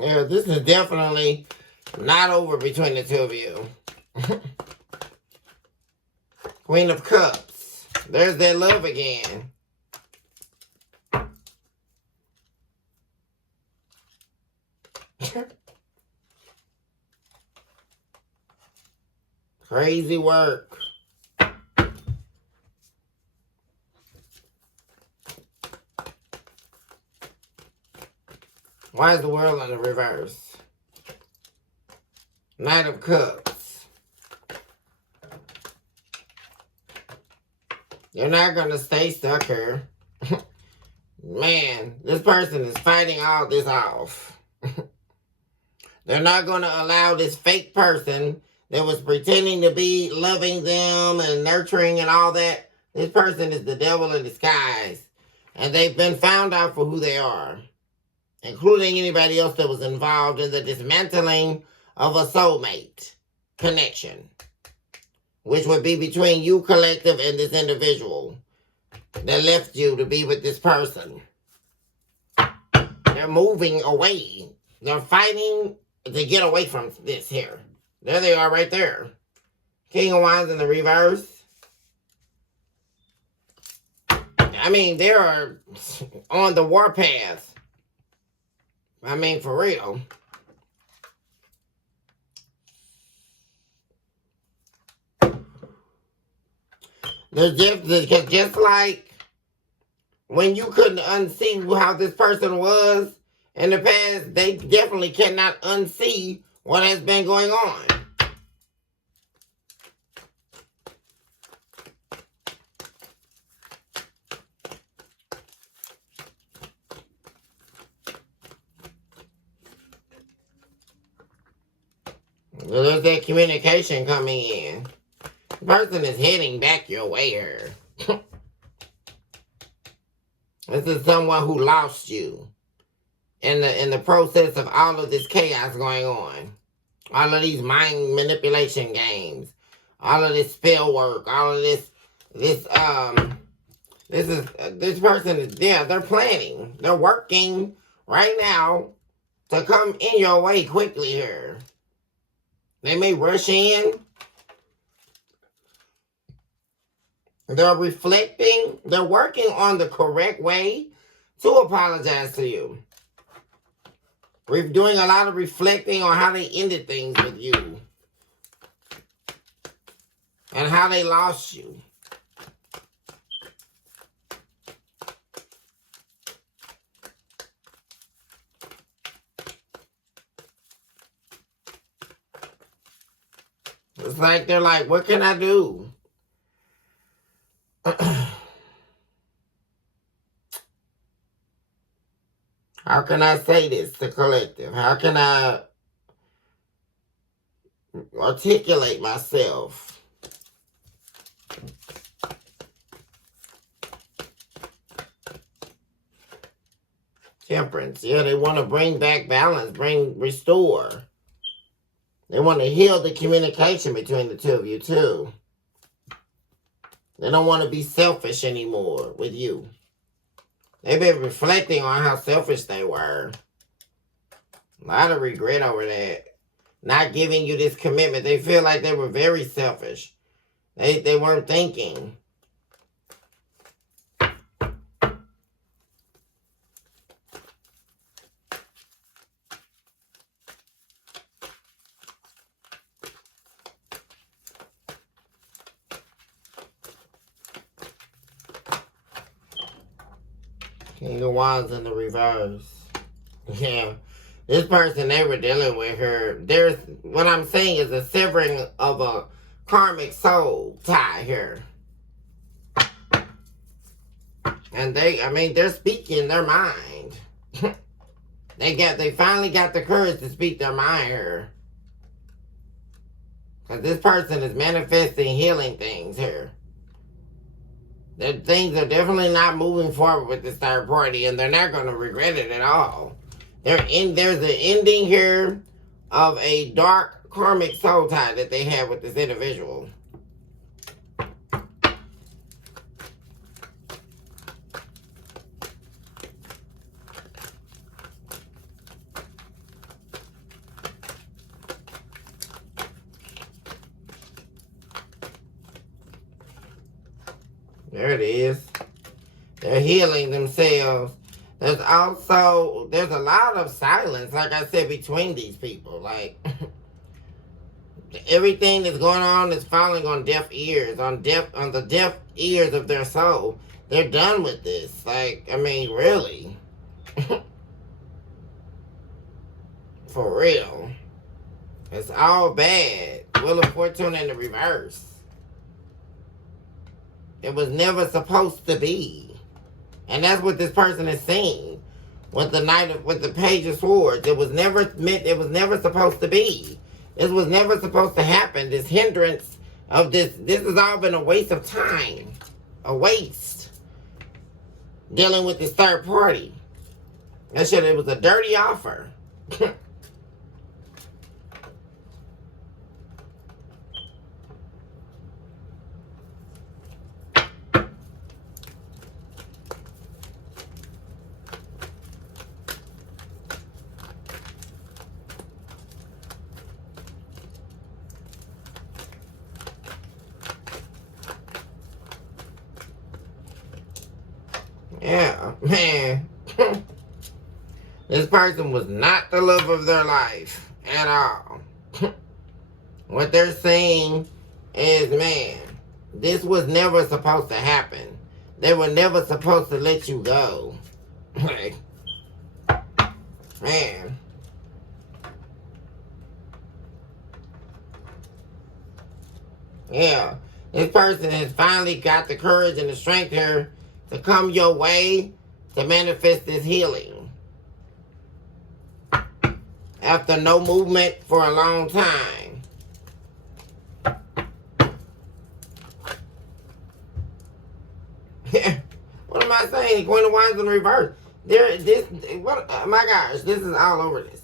Yeah, this is definitely not over between the two of you. Queen of Cups. There's that love again. Crazy work. Why is the world in the reverse? Knight of Cups. You're not going to stay stuck here. Man, this person is fighting all this off. They're not going to allow this fake person that was pretending to be loving them and nurturing and all that. This person is the devil in disguise. And they've been found out for who they are, including anybody else that was involved in the dismantling of a soulmate connection, which would be between you collective and this individual that left you to be with this person. They're moving away. They're fighting to get away from this here. There they are right there. King of Wands in the reverse. I mean, they are on the warpath. I mean, for real. There's just like when you couldn't unsee how this person was in the past, they definitely cannot unsee what has been going on. There's that communication coming in. The person is heading back your way here. This is someone who lost you in the process of all of this chaos going on. All of these mind manipulation games. All of this spell work. All of this person is, yeah, they're planning. They're working right now to come in your way quickly here. They may rush in. They're reflecting. They're working on the correct way to apologize to you. We're doing a lot of reflecting on how they ended things with you. And how they lost you. It's like they're like, what can I do? How can I say this to collective? How can I articulate myself? Temperance. Yeah, they want to bring back balance, restore. They want to heal the communication between the two of you, too. They don't want to be selfish anymore with you. They've been reflecting on how selfish they were. A lot of regret over that. Not giving you this commitment. They feel like they were very selfish. They weren't thinking. King of Wands in the reverse. Yeah. This person they were dealing with her. There's what I'm saying is a severing of a karmic soul tie here. And they're speaking their mind. They finally got the courage to speak their mind here. Because this person is manifesting healing things here. That things are definitely not moving forward with this third party, and they're not going to regret it at all. There's an ending here of a dark karmic soul tie that they have with this individual. There it is. They're healing themselves. There's a lot of silence, like I said, between these people. Like, everything that's going on is falling on deaf ears, on the deaf ears of their soul. They're done with this. Like, I mean, really. For real. It's all bad. Wheel of Fortune in the reverse. It was never supposed to be. And that's what this person is saying. With the Page of Swords. It was never supposed to be. This was never supposed to happen. This hindrance of this has all been a waste of time. A waste. Dealing with this third party. It was a dirty offer. Yeah, man. This person was not the love of their life at all. What they're saying is, man, this was never supposed to happen. They were never supposed to let you go. Like, man. Yeah, this person has finally got the courage and the strength here to come your way to manifest this healing. After no movement for a long time. What am I saying? Queen of Wands in reverse. My gosh, this is all over this.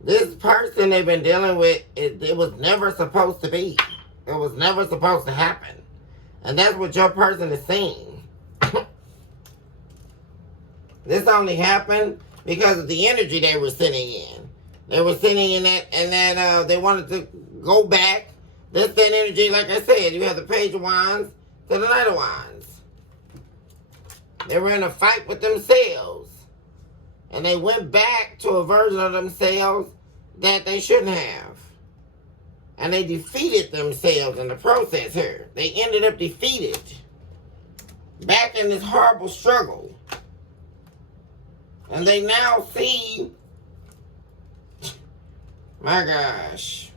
This person they've been dealing with, it was never supposed to be. It was never supposed to happen. And that's what your person is saying. This only happened because of the energy they were sitting in. They were sitting in that, and they wanted to go back. That's that energy, like I said, you have the Page of Wands to the Knight of Wands. They were in a fight with themselves. And they went back to a version of themselves that they shouldn't have. And they defeated themselves in the process here. They ended up defeated. Back in this horrible struggle. And they now see, my gosh,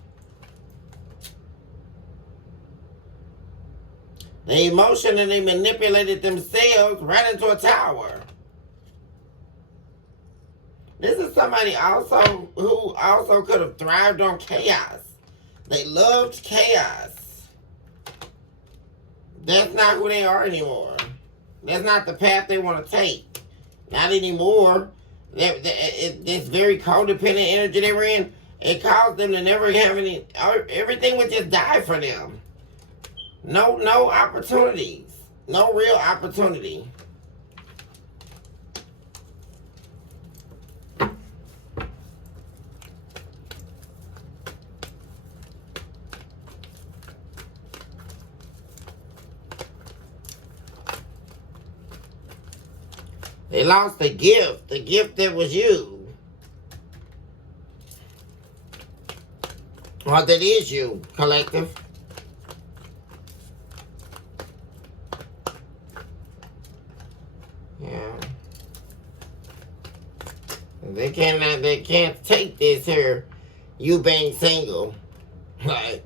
the emotion that they manipulated themselves right into a tower. This is somebody who also could have thrived on chaos. They loved chaos. That's not who they are anymore. That's not the path they want to take. Not anymore. This very codependent energy they were in, it caused them to never have any, everything would just die for them. No opportunities. No real opportunity. They lost the gift that was you. Or that is you, collective. Yeah. They can't take this here, you being single. Like,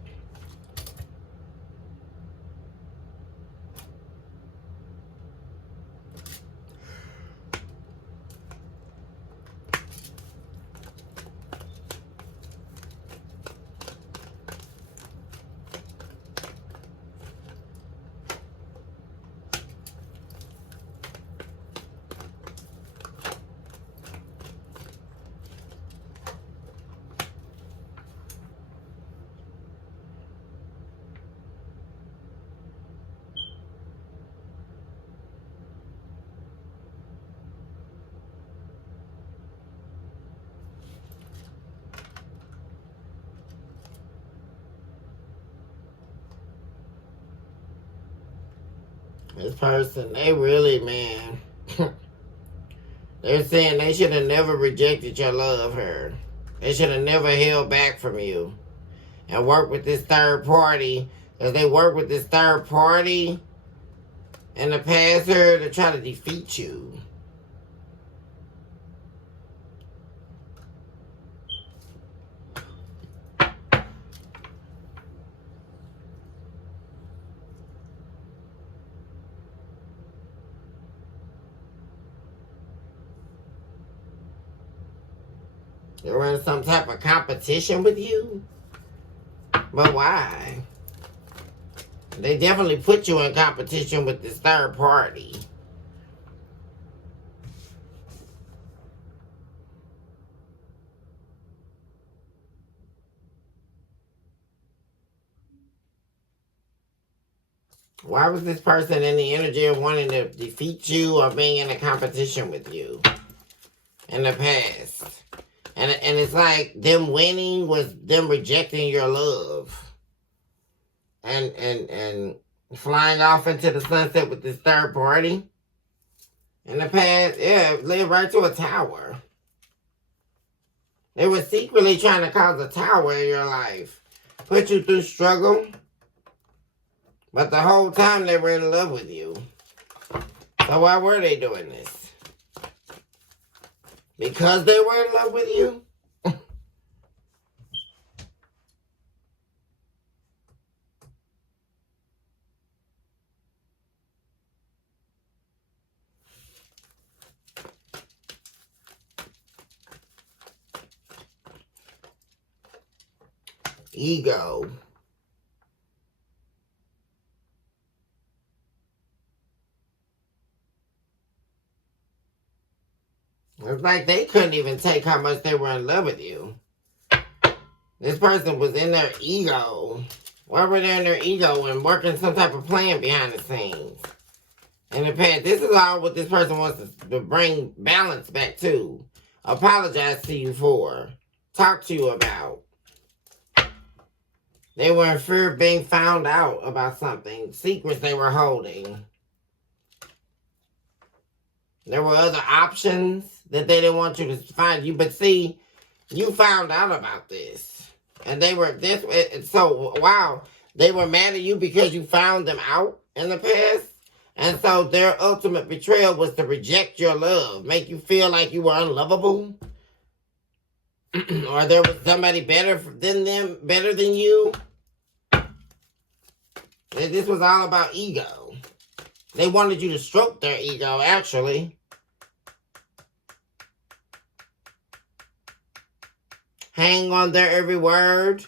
this person, they really, man. They're saying they should have never rejected your love here. They should have never held back from you. And worked with this third party. Because they worked with this third party in the past here to try to defeat you. They were in some type of competition with you. But why? They definitely put you in competition with this third party. Why was this person in the energy of wanting to defeat you or being in a competition with you in the past? And it's like them winning was them rejecting your love. And flying off into the sunset with this third party. In the past, yeah, led right to a tower. They were secretly trying to cause a tower in your life. Put you through struggle. But the whole time they were in love with you. So why were they doing this? Because they were in love with you? Ego. It's like they couldn't even take how much they were in love with you. This person was in their ego. Why were they in their ego and working some type of plan behind the scenes? In the past, this is all what this person wants to bring balance back to. Apologize to you for. Talk to you about. They were in fear of being found out about something. Secrets they were holding. There were other options that they didn't want you to find you. But see, you found out about this. And they were this. So, wow. They were mad at you because you found them out in the past. And so their ultimate betrayal was to reject your love. Make you feel like you were unlovable. Or there was somebody better than them, better than you. And this was all about ego. They wanted you to stroke their ego, actually. Hang on their every word.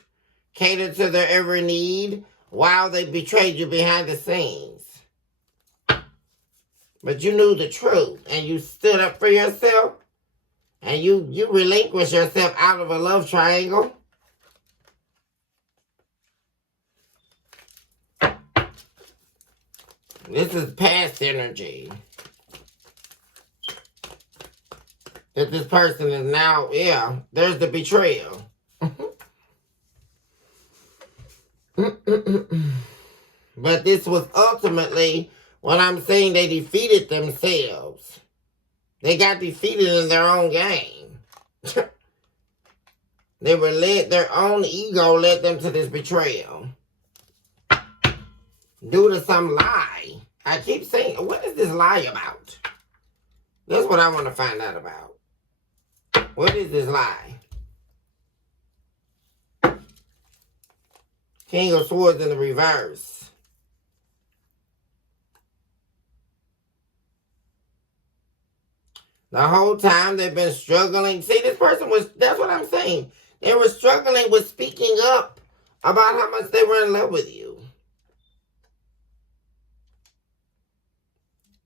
Cater to their every need. While they betrayed you behind the scenes. But you knew the truth. And you stood up for yourself. And you relinquished yourself out of a love triangle. This is past energy. That this person is now, yeah, there's the betrayal. But this was ultimately what I'm saying, they defeated themselves. They got defeated in their own game. They were their own ego led them to this betrayal. Due to some lie. I keep saying, what is this lie about? That's what I want to find out about. What is this lie? King of Swords in the reverse. The whole time they've been struggling. See, this person was, that's what I'm saying. They were struggling with speaking up about how much they were in love with you.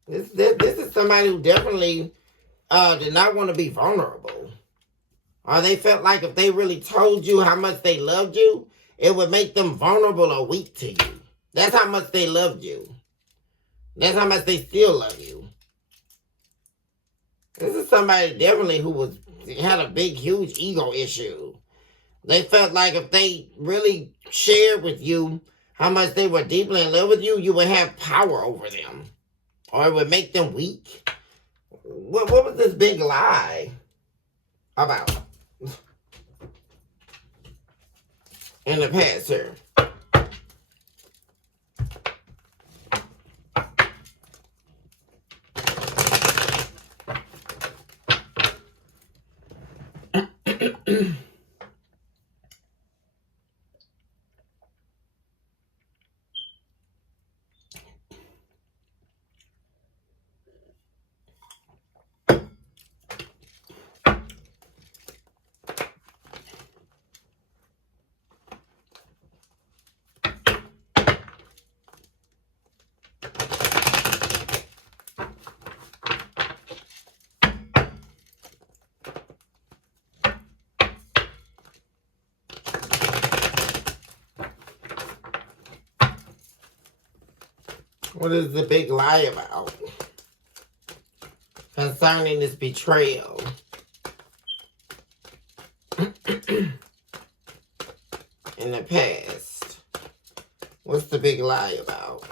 This is somebody who definitely did not want to be vulnerable. Or they felt like if they really told you how much they loved you, it would make them vulnerable or weak to you. That's how much they loved you. That's how much they still love you. This is somebody definitely who had a big, huge ego issue. They felt like if they really shared with you how much they were deeply in love with you, you would have power over them. Or it would make them weak. What was this big lie about? In the past here. What is the big lie about concerning this betrayal? In the past. What's the big lie about?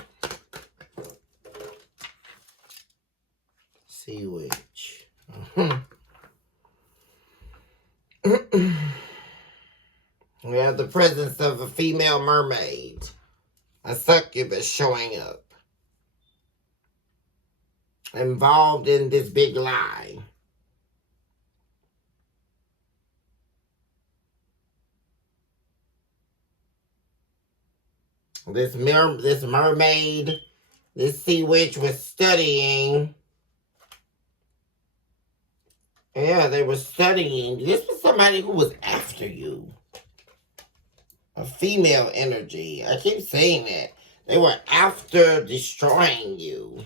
Sea witch. We have the presence of a female mermaid. A succubus showing up. Involved in this big lie. This mermaid, this sea witch was studying. Yeah, they were studying. This was somebody who was after you. A female energy. I keep saying that. They were after destroying you.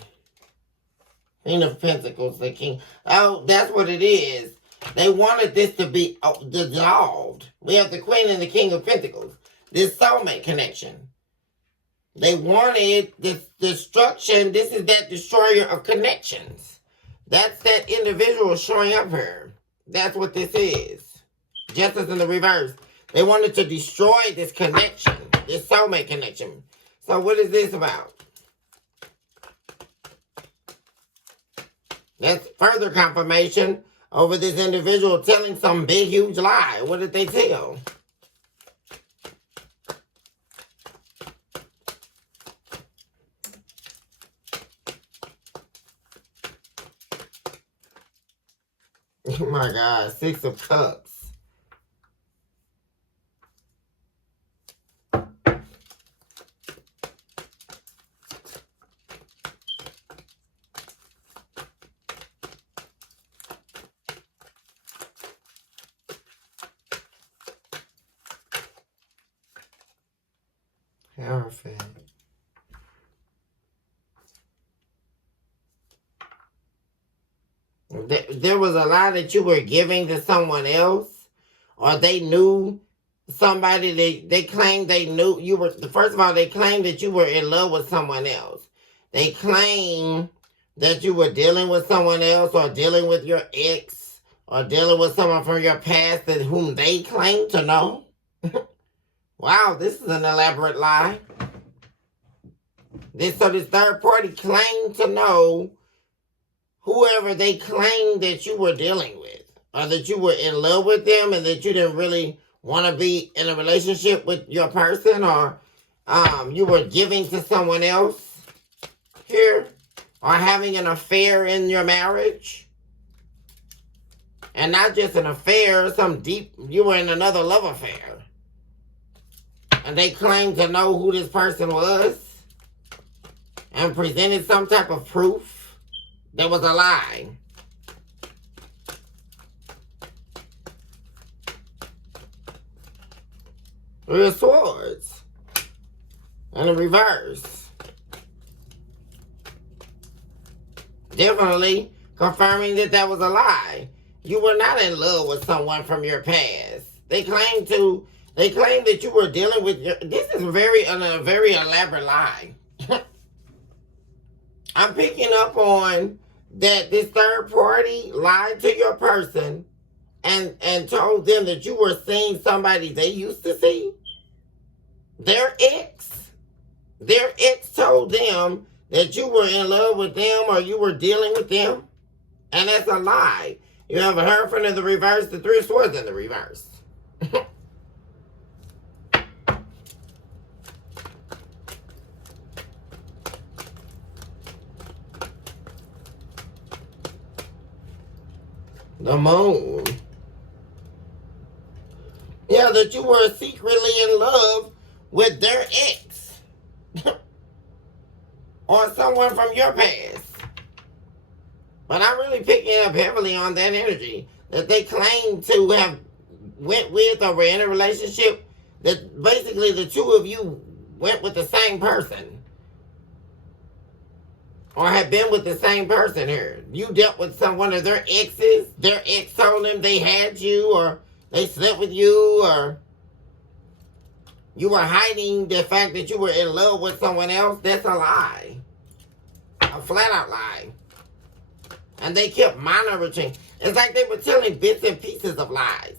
Queen of Pentacles, the King. Oh, that's what it is. They wanted this to be dissolved. We have the Queen and the King of Pentacles. This soulmate connection. They wanted this destruction. This is that destroyer of connections. That's that individual showing up here. That's what this is. Justice in the reverse. They wanted to destroy this connection, this soulmate connection. So what is this about? That's further confirmation over this individual telling some big, huge lie. What did they tell? Oh my God, 6 of Cups. Perfect. There was a lie that you were giving to someone else, or they knew somebody. They claimed they knew you were. First of all, they claimed that you were in love with someone else. They claimed that you were dealing with someone else, or dealing with your ex, or dealing with someone from your past that whom they claim to know. Wow, this is an elaborate lie. This third party claimed to know whoever they claimed that you were dealing with, or that you were in love with them and that you didn't really want to be in a relationship with your person, or you were giving to someone else here, or having an affair in your marriage. And not just an affair, some deep, you were in another love affair. And they claimed to know who this person was and presented some type of proof that was a lie. Three of Swords. And a reverse. Definitely confirming that that was a lie. You were not in love with someone from your past. They claimed that you were dealing with this is a very elaborate lie. I'm picking up on that this third party lied to your person and told them that you were seeing somebody they used to see. Their ex told them that you were in love with them or you were dealing with them. And that's a lie. You have a Hierophant in the reverse, the Three of Swords in the reverse. The Moon. Yeah, that you were secretly in love with their ex. Or someone from your past. But I'm really picking up heavily on that energy. That they claim to have went with or were in a relationship. That basically the two of you went with the same person. Or have been with the same person here. You dealt with one of their exes. Their ex told them they had you, or they slept with you, or you were hiding the fact that you were in love with someone else. That's a lie. a flat out lie. And they kept monitoring. It's like they were telling bits and pieces of lies.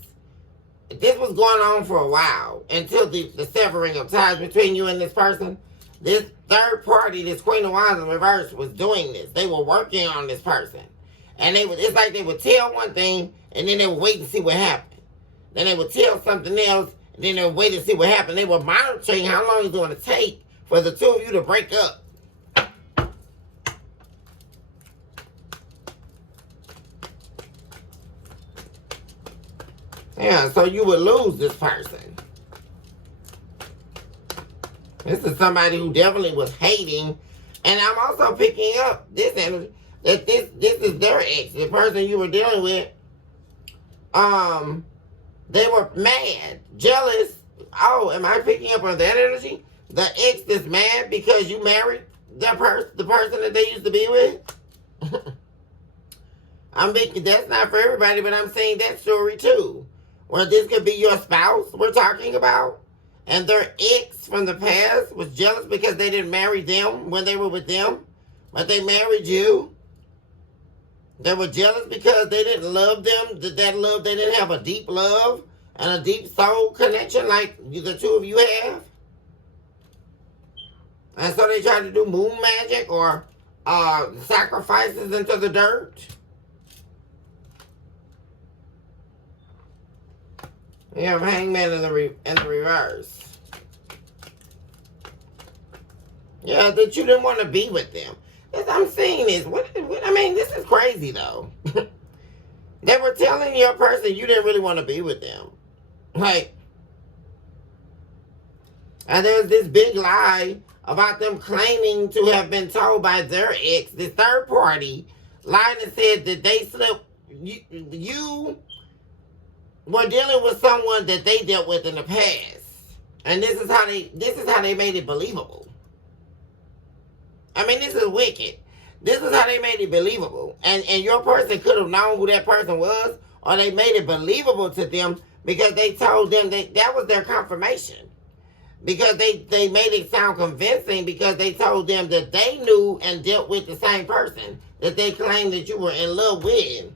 This was going on for a while until the severing of ties between you and this person. This third party, this Queen of Wands in reverse, was doing this. They were working on this person. And it's like they would tell one thing and then they would wait and see what happened. Then they would tell something else and then they would wait and see what happened. They were monitoring how long it's going to take for the two of you to break up. Yeah, so you would lose this person. This is somebody who definitely was hating. And I'm also picking up this energy that this is their ex, the person you were dealing with. They were mad, jealous. Oh, am I picking up on that energy? The ex is mad because you married the person that they used to be with. I'm thinking that's not for everybody, but I'm saying that story too. Or this could be your spouse we're talking about. And their ex from the past was jealous because they didn't marry them when they were with them. But they married you. They were jealous because they didn't love them. That love, they didn't have a deep love and a deep soul connection like the two of you have. And so they tried to do moon magic or sacrifices into the dirt. You have Hangman in the reverse. Yeah, that you didn't want to be with them. I'm seeing this. I mean, this is crazy, though. They were telling your person you didn't really want to be with them. Like, and there's this big lie about them claiming to have been told by their ex, this third party, lied and said that they slept. You were dealing with someone that they dealt with in the past, and this is how they made it believable. I mean, this is wicked. This is how they made it believable, and your person could have known who that person was, or they made it believable to them because they told them that was their confirmation, because they made it sound convincing because they told them that they knew and dealt with the same person that they claimed that you were in love with.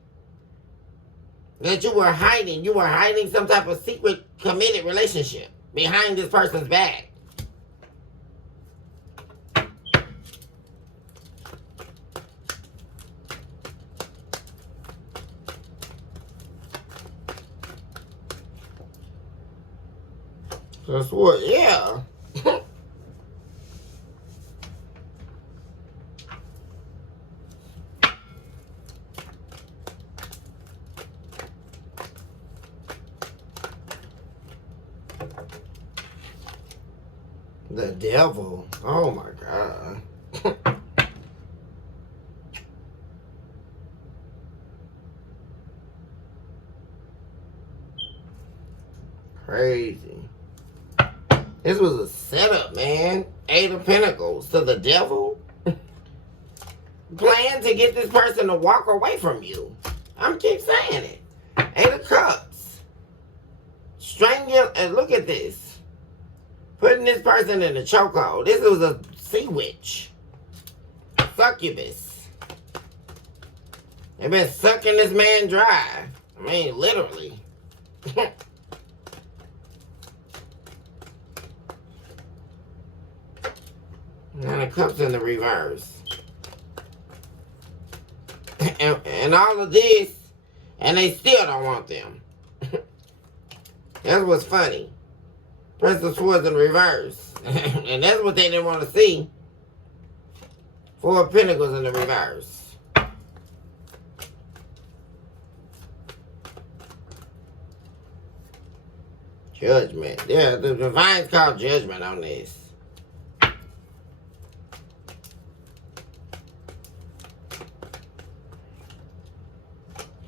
That you were hiding some type of secret committed relationship behind this person's back. That's what, yeah. The devil. Oh my God. Crazy. This was a setup, man. 8 of Pentacles to the devil. Plan to get this person to walk away from you. I'm keep saying it. 8 of Cups. Strangle, and look at this. Putting this person in a chokehold. This was a sea witch. Succubus. They've been sucking this man dry. I mean, literally. Nine of Cups in the reverse. And all of this, and they still don't want them. That's what's funny. Prince of Swords in reverse. And that's what they didn't want to see. 4 of Pentacles in the reverse. Judgment. Yeah, the divine's called judgment on this.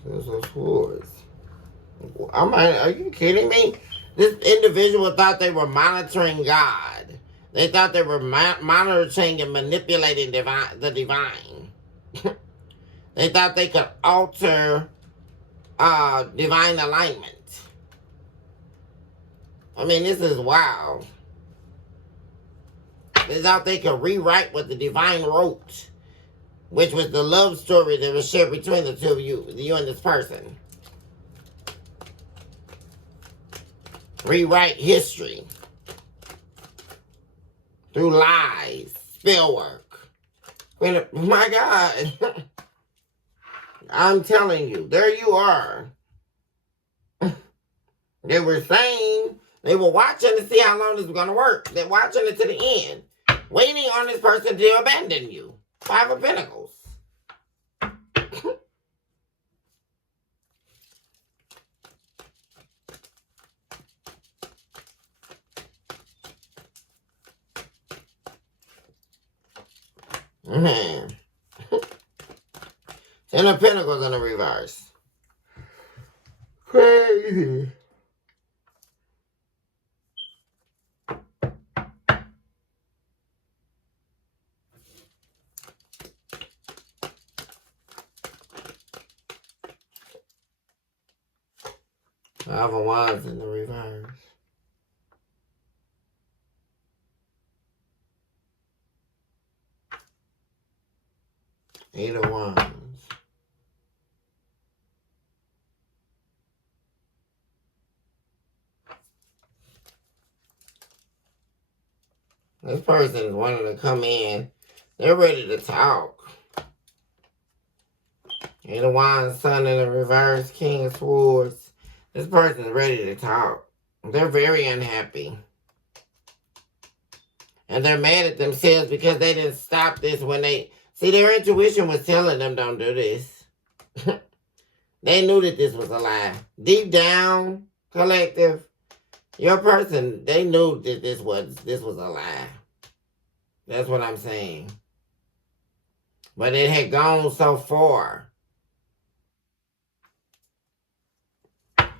Prince of Swords. Are you kidding me? This individual thought they were monitoring God. They thought they were monitoring and manipulating the divine. They thought they could alter divine alignment. I mean, this is wild. They thought they could rewrite what the divine wrote. which was the love story that was shared between the two of you and this person. Rewrite history through lies, spell work. My God. I'm telling you, there you are. They were saying, they were watching to see how long this was going to work. They're watching it to the end. Waiting on this person to abandon you. 5 of Pentacles. Man. 10 of Pentacles in the reverse. Crazy. Five of Wands in the reverse. Eight of Wands. This person is wanting to come in. They're ready to talk. Eight of Wands, Sun in the reverse, King of Swords. This person is ready to talk. They're very unhappy. And they're mad at themselves because they didn't stop this when they... See, their intuition was telling them don't do this. They knew that this was a lie. Deep down, collective, your person, they knew that this was a lie. That's what I'm saying. But it had gone so far.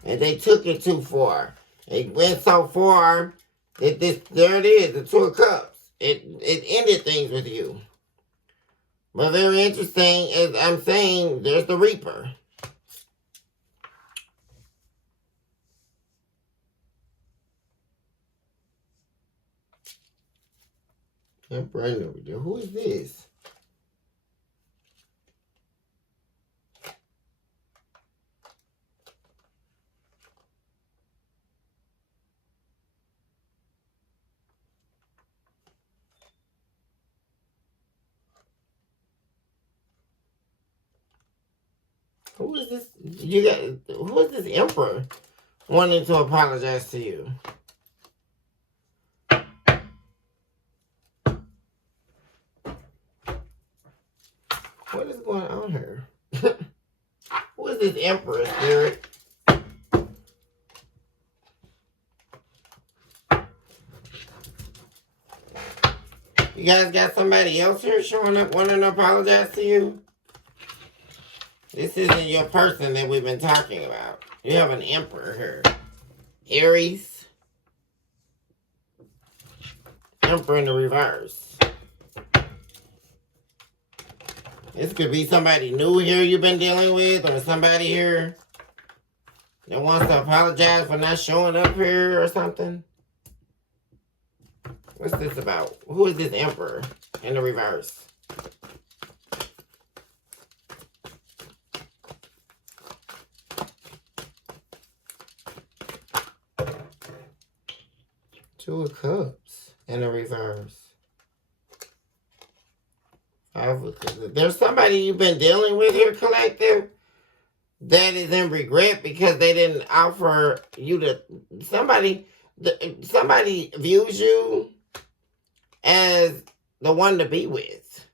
And they took it too far. It went so far that there it is, the Two of Cups. It ended things with you. But very interesting, as I'm saying, there's the Reaper. Emperor over there. Who is this? Who is this? Who is this Emperor wanting to apologize to you? What is going on here? Who is this Emperor, Spirit? You guys got somebody else here showing up wanting to apologize to you? This isn't your person that we've been talking about. You have an Emperor here. Aries. Emperor in the reverse. This could be somebody new here you've been dealing with, or somebody here that wants to apologize for not showing up here or something. What's this about? Who is this Emperor in the reverse? Two of Cups in the reverse. There's somebody you've been dealing with here, collective, that is in regret because they didn't offer you to... Somebody views you as the one to be with.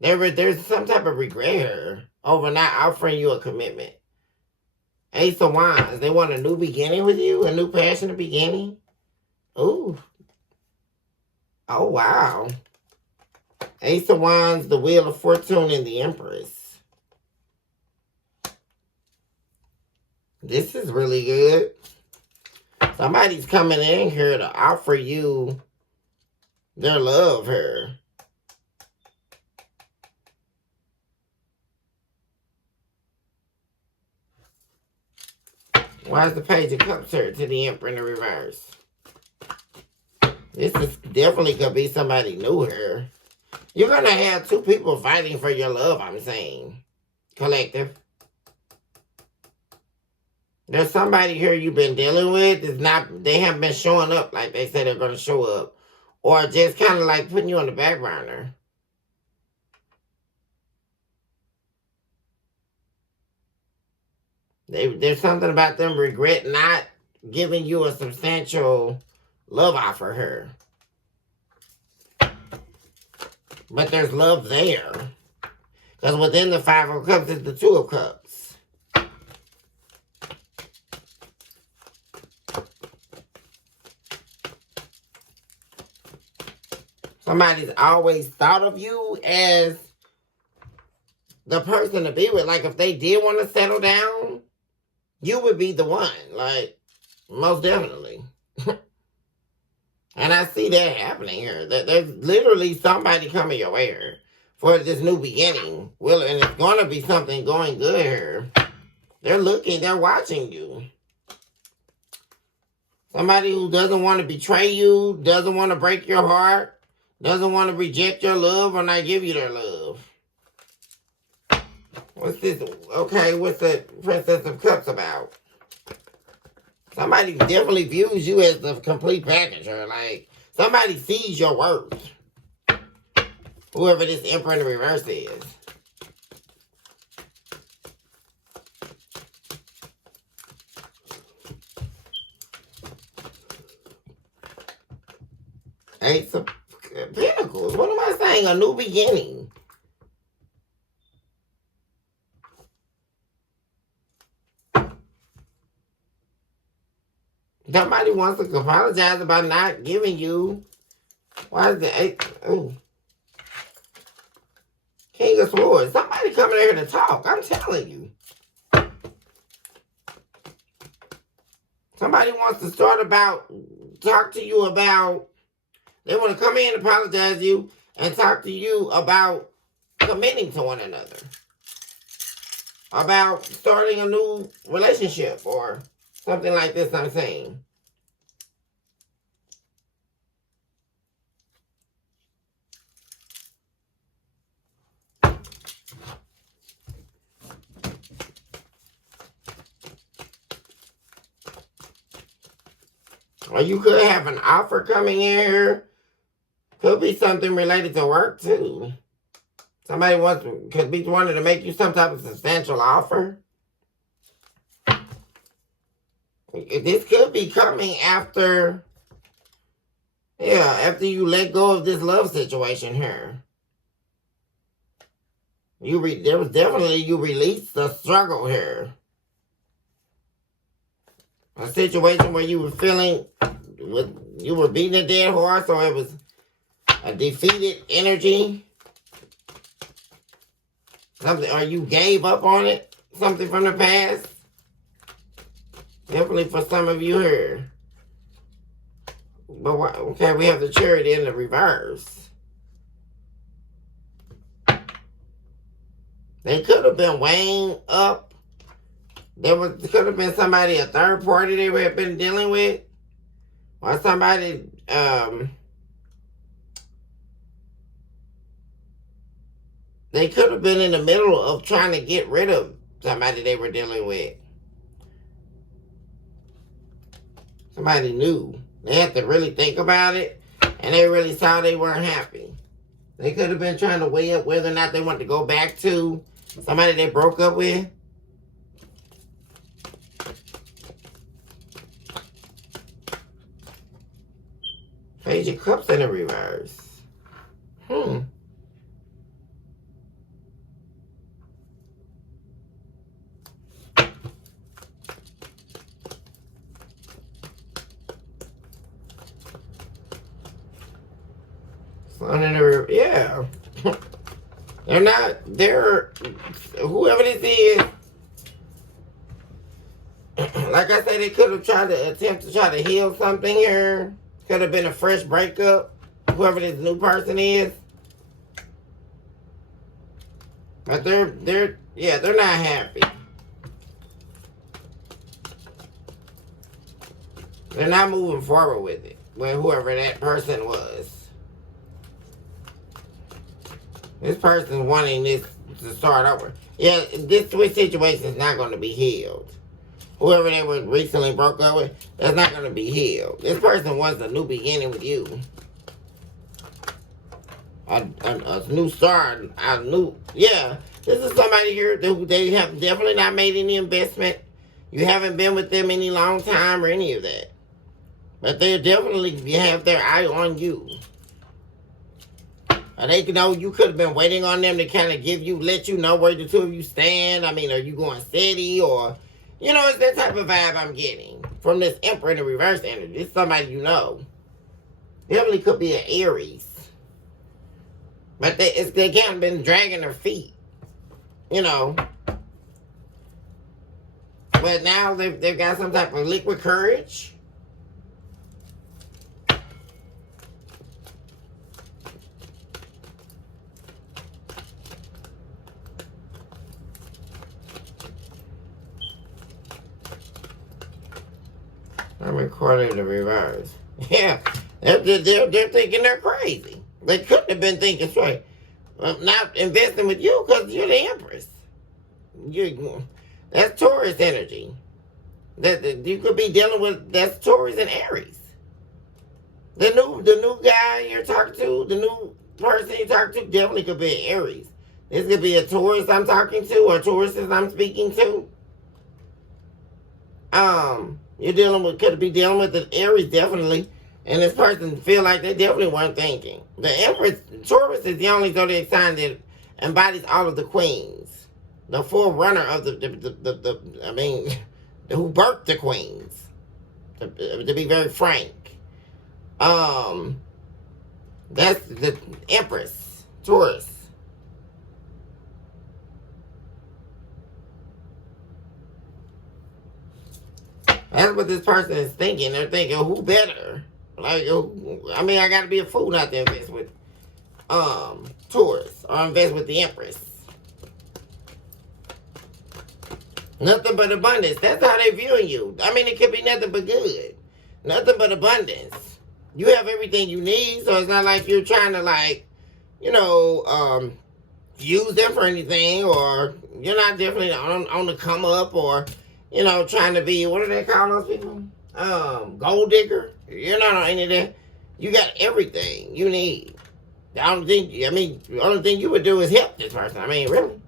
There's some type of regret here over not offering you a commitment. Ace of Wands. They want a new beginning with you, a new passionate beginning. Ooh. Oh, wow. Ace of Wands, the Wheel of Fortune, and the Empress. This is really good. Somebody's coming in here to offer you their love here. Why is the Page of Cups here to the Emperor in the reverse? This is definitely could be somebody new here. You're going to have two people fighting for your love, I'm saying. Collective. There's somebody here you've been dealing with. They haven't been showing up like they said they're going to show up. Or just kind of like putting you on the back burner. There's something about them regret not giving you a substantial love offer here. But there's love there. Because within the Five of Cups is the Two of Cups. Somebody's always thought of you as the person to be with. Like, if they did want to settle down, you would be the one. Like, most definitely. And I see that happening here. There's literally somebody coming your way here for this new beginning. Well, and it's going to be something going good here. They're looking, they're watching you. Somebody who doesn't want to betray you, doesn't want to break your heart, doesn't want to reject your love or not give you their love. What's this? Okay, what's the Princess of Cups about? Somebody definitely views you as the complete package, or like somebody sees your worth. Whoever this Emperor in the reverse is. Ace of Pentacles. What am I saying? A new beginning. Somebody wants to apologize about not giving you. Why is the eight? Ooh. King of Swords. Somebody coming here to talk. I'm telling you. Somebody wants to talk to you about. They want to come in, apologize to you, and talk to you about committing to one another. About starting a new relationship or something like this, I'm saying. Or you could have an offer coming in here. Could be something related to work, too. Somebody could be wanting to make you some type of substantial offer. This could be coming after you let go of this love situation here. There was definitely, you released the struggle here. A situation where you were feeling, you were beating a dead horse, or it was a defeated energy. Something, or you gave up on it. Something from the past. Definitely for some of you here. But okay, we have the Chariot in the reverse. They could have been weighing up. Could have been somebody, a third party they had been dealing with. Or somebody, they could have been in the middle of trying to get rid of somebody they were dealing with. Somebody knew. They had to really think about it, and they really saw they weren't happy. They could have been trying to weigh up whether or not they wanted to go back to somebody they broke up with. Page of Cups in the reverse. Yeah. Whoever this is, like I said, they could have tried to attempt to try to heal something here. Could have been a fresh breakup, whoever this new person is. But they're not happy. They're not moving forward with it, with whoever that person was. This person wanting this to start over. Yeah, this switch situation is not going to be healed. Whoever they were recently broke up with, that's not going to be healed. This person wants a new beginning with you. A new start. Yeah. This is somebody here that they have definitely not made any investment. You haven't been with them any long time or any of that. But they definitely have their eye on you. And they know you could have been waiting on them to kind of let you know where the two of you stand. I mean, are you going steady or, it's that type of vibe I'm getting from this Emperor in the reverse energy. It's somebody you know. Definitely could be an Aries. But they can't been dragging their feet, But now they've got some type of liquid courage. I'm recording the reverse. Yeah, they're thinking they're crazy. They couldn't have been thinking straight. Not investing with you because you're the Empress. That's Taurus energy. That you could be dealing with. That's Taurus and Aries. The new guy you're talking to, the new person you're talking to, definitely could be an Aries. This could be a Taurus I'm talking to, or Tauruses I'm speaking to. Could be dealing with an Aries definitely. And this person feel like they definitely weren't thinking. The Empress, Taurus is the only zodiac sign that embodies all of the queens. The forerunner of who birthed the queens. To be very frank. That's the Empress, Taurus. That's what this person is thinking. They're thinking, who better? I got to be a fool not to invest with Taurus or invest with the Empress. Nothing but abundance. That's how they viewing you. It could be nothing but good. Nothing but abundance. You have everything you need, so it's not like you're trying to use them for anything, or you're not definitely on the come up, or trying to be, what do they call those people? Gold digger. You're not on any of that. You got everything you need. The only thing you would do is help this person. Really.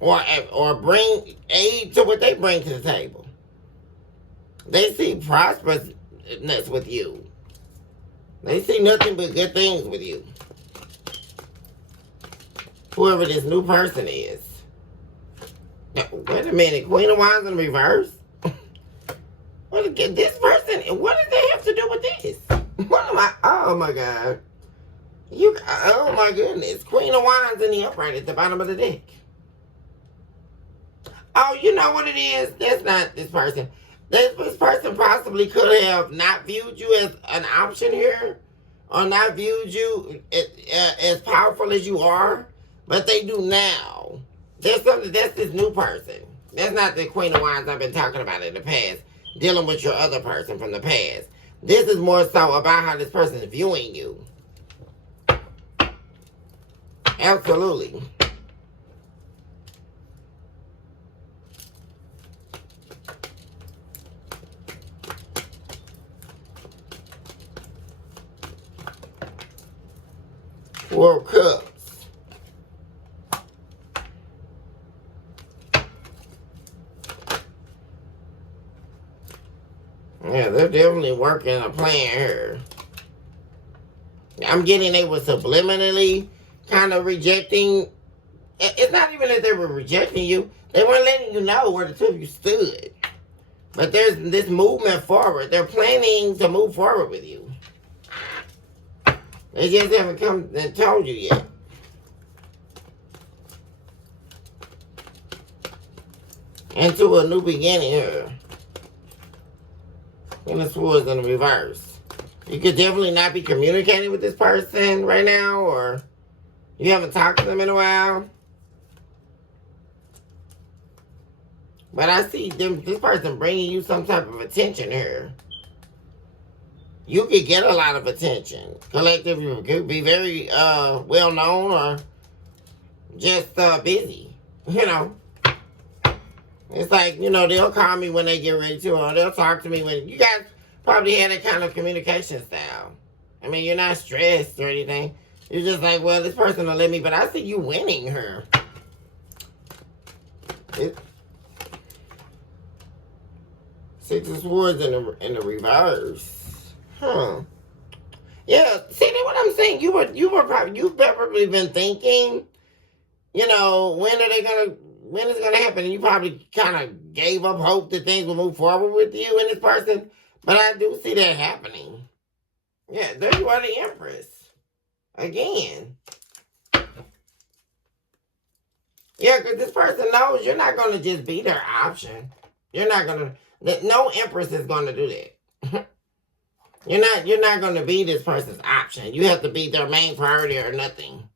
or bring aid to what they bring to the table. They see prosperousness with you. They see nothing but good things with you. Whoever this new person is. Now, wait a minute, Queen of Wands in reverse? This person, what does they have to do with this? Oh my God. Oh my goodness. Queen of Wands in the upright at the bottom of the deck. Oh, you know what it is? That's not this person. This person possibly could have not viewed you as an option here, or not viewed you as powerful as you are, but they do now. That's this new person. That's not the Queen of Wands I've been talking about in the past, dealing with your other person from the past. This is more so about how this person is viewing you. Absolutely. World Cups. Yeah, they're definitely working a plan here. I'm getting they were subliminally kind of rejecting. It's not even that they were rejecting you. They weren't letting you know where the two of you stood. But there's this movement forward. They're planning to move forward with you. They just haven't come and told you yet. Into a new beginning here. And the swords in the reverse. You could definitely not be communicating with this person right now, or you haven't talked to them in a while. But I see this person bringing you some type of attention here. you could get a lot of attention. Collective, you could be very well known or just busy. You know, it's like, you know, they'll call me when they get ready to, or they'll talk to me when you guys probably had that kind of communication style. I mean, you're not stressed or anything. You're just like, well, this person will let me, but I see you winning her. Six of Swords in the reverse. Huh. Yeah, see that what I'm saying? You've probably been thinking, you know, when is it gonna happen? And you probably kind of gave up hope that things will move forward with you and this person. But I do see that happening. Yeah, there you are, the Empress. Again. Yeah, because this person knows you're not gonna just be their option. You're not gonna. No Empress is gonna do that. You're not gonna be this person's option. You have to be their main priority or nothing.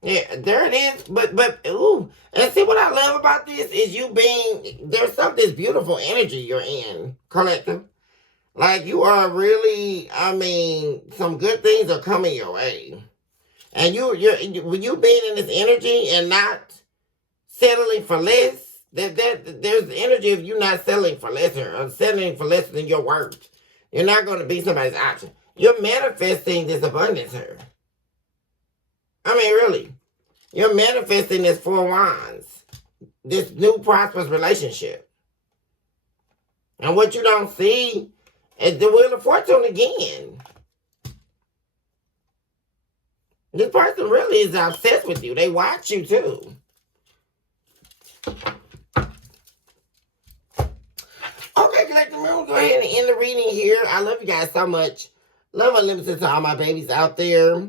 Yeah, there it is. But ooh, and see what I love about this is you being there's this beautiful energy you're in, collective. Like you are really, I mean, some good things are coming your way, and when you being in this energy and not settling for less, there's the energy of you not settling for lesser or settling for less than your worth. You're not going to be somebody's option. You're manifesting this abundance here. I mean, really. You're manifesting this 4 wands. This new prosperous relationship. And what you don't see is the Wheel of Fortune again. This person really is obsessed with you. They watch you too. Okay, collective, we'll go ahead and end the reading here. I love you guys so much. Love unlimited to all my babies out there.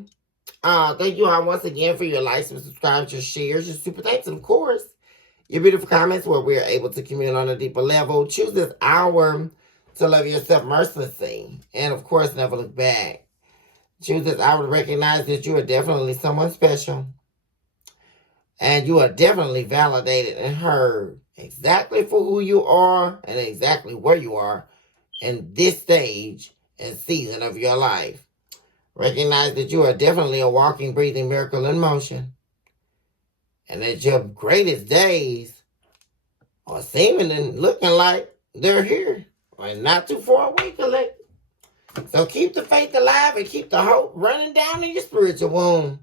Thank you all once again for your likes and subscribes, your shares, your super thanks, and of course, your beautiful comments where we're able to commune on a deeper level. Choose this hour to love yourself mercilessly. And of course, never look back. Choose this hour to recognize that you are definitely someone special. And you are definitely validated and heard exactly for who you are and exactly where you are in this stage and season of your life. Recognize that you are definitely a walking, breathing miracle in motion. And that your greatest days are seeming and looking like they're here. Or not too far away, collect. So keep the faith alive and keep the hope running down in your spiritual womb.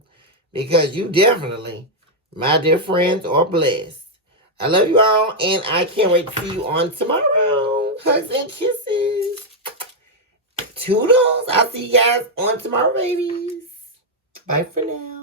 Because you definitely, my dear friends, are blessed. I love you all, and I can't wait to see you on tomorrow. Hugs and kisses. Toodles. I'll see you guys on tomorrow, babies. Bye for now.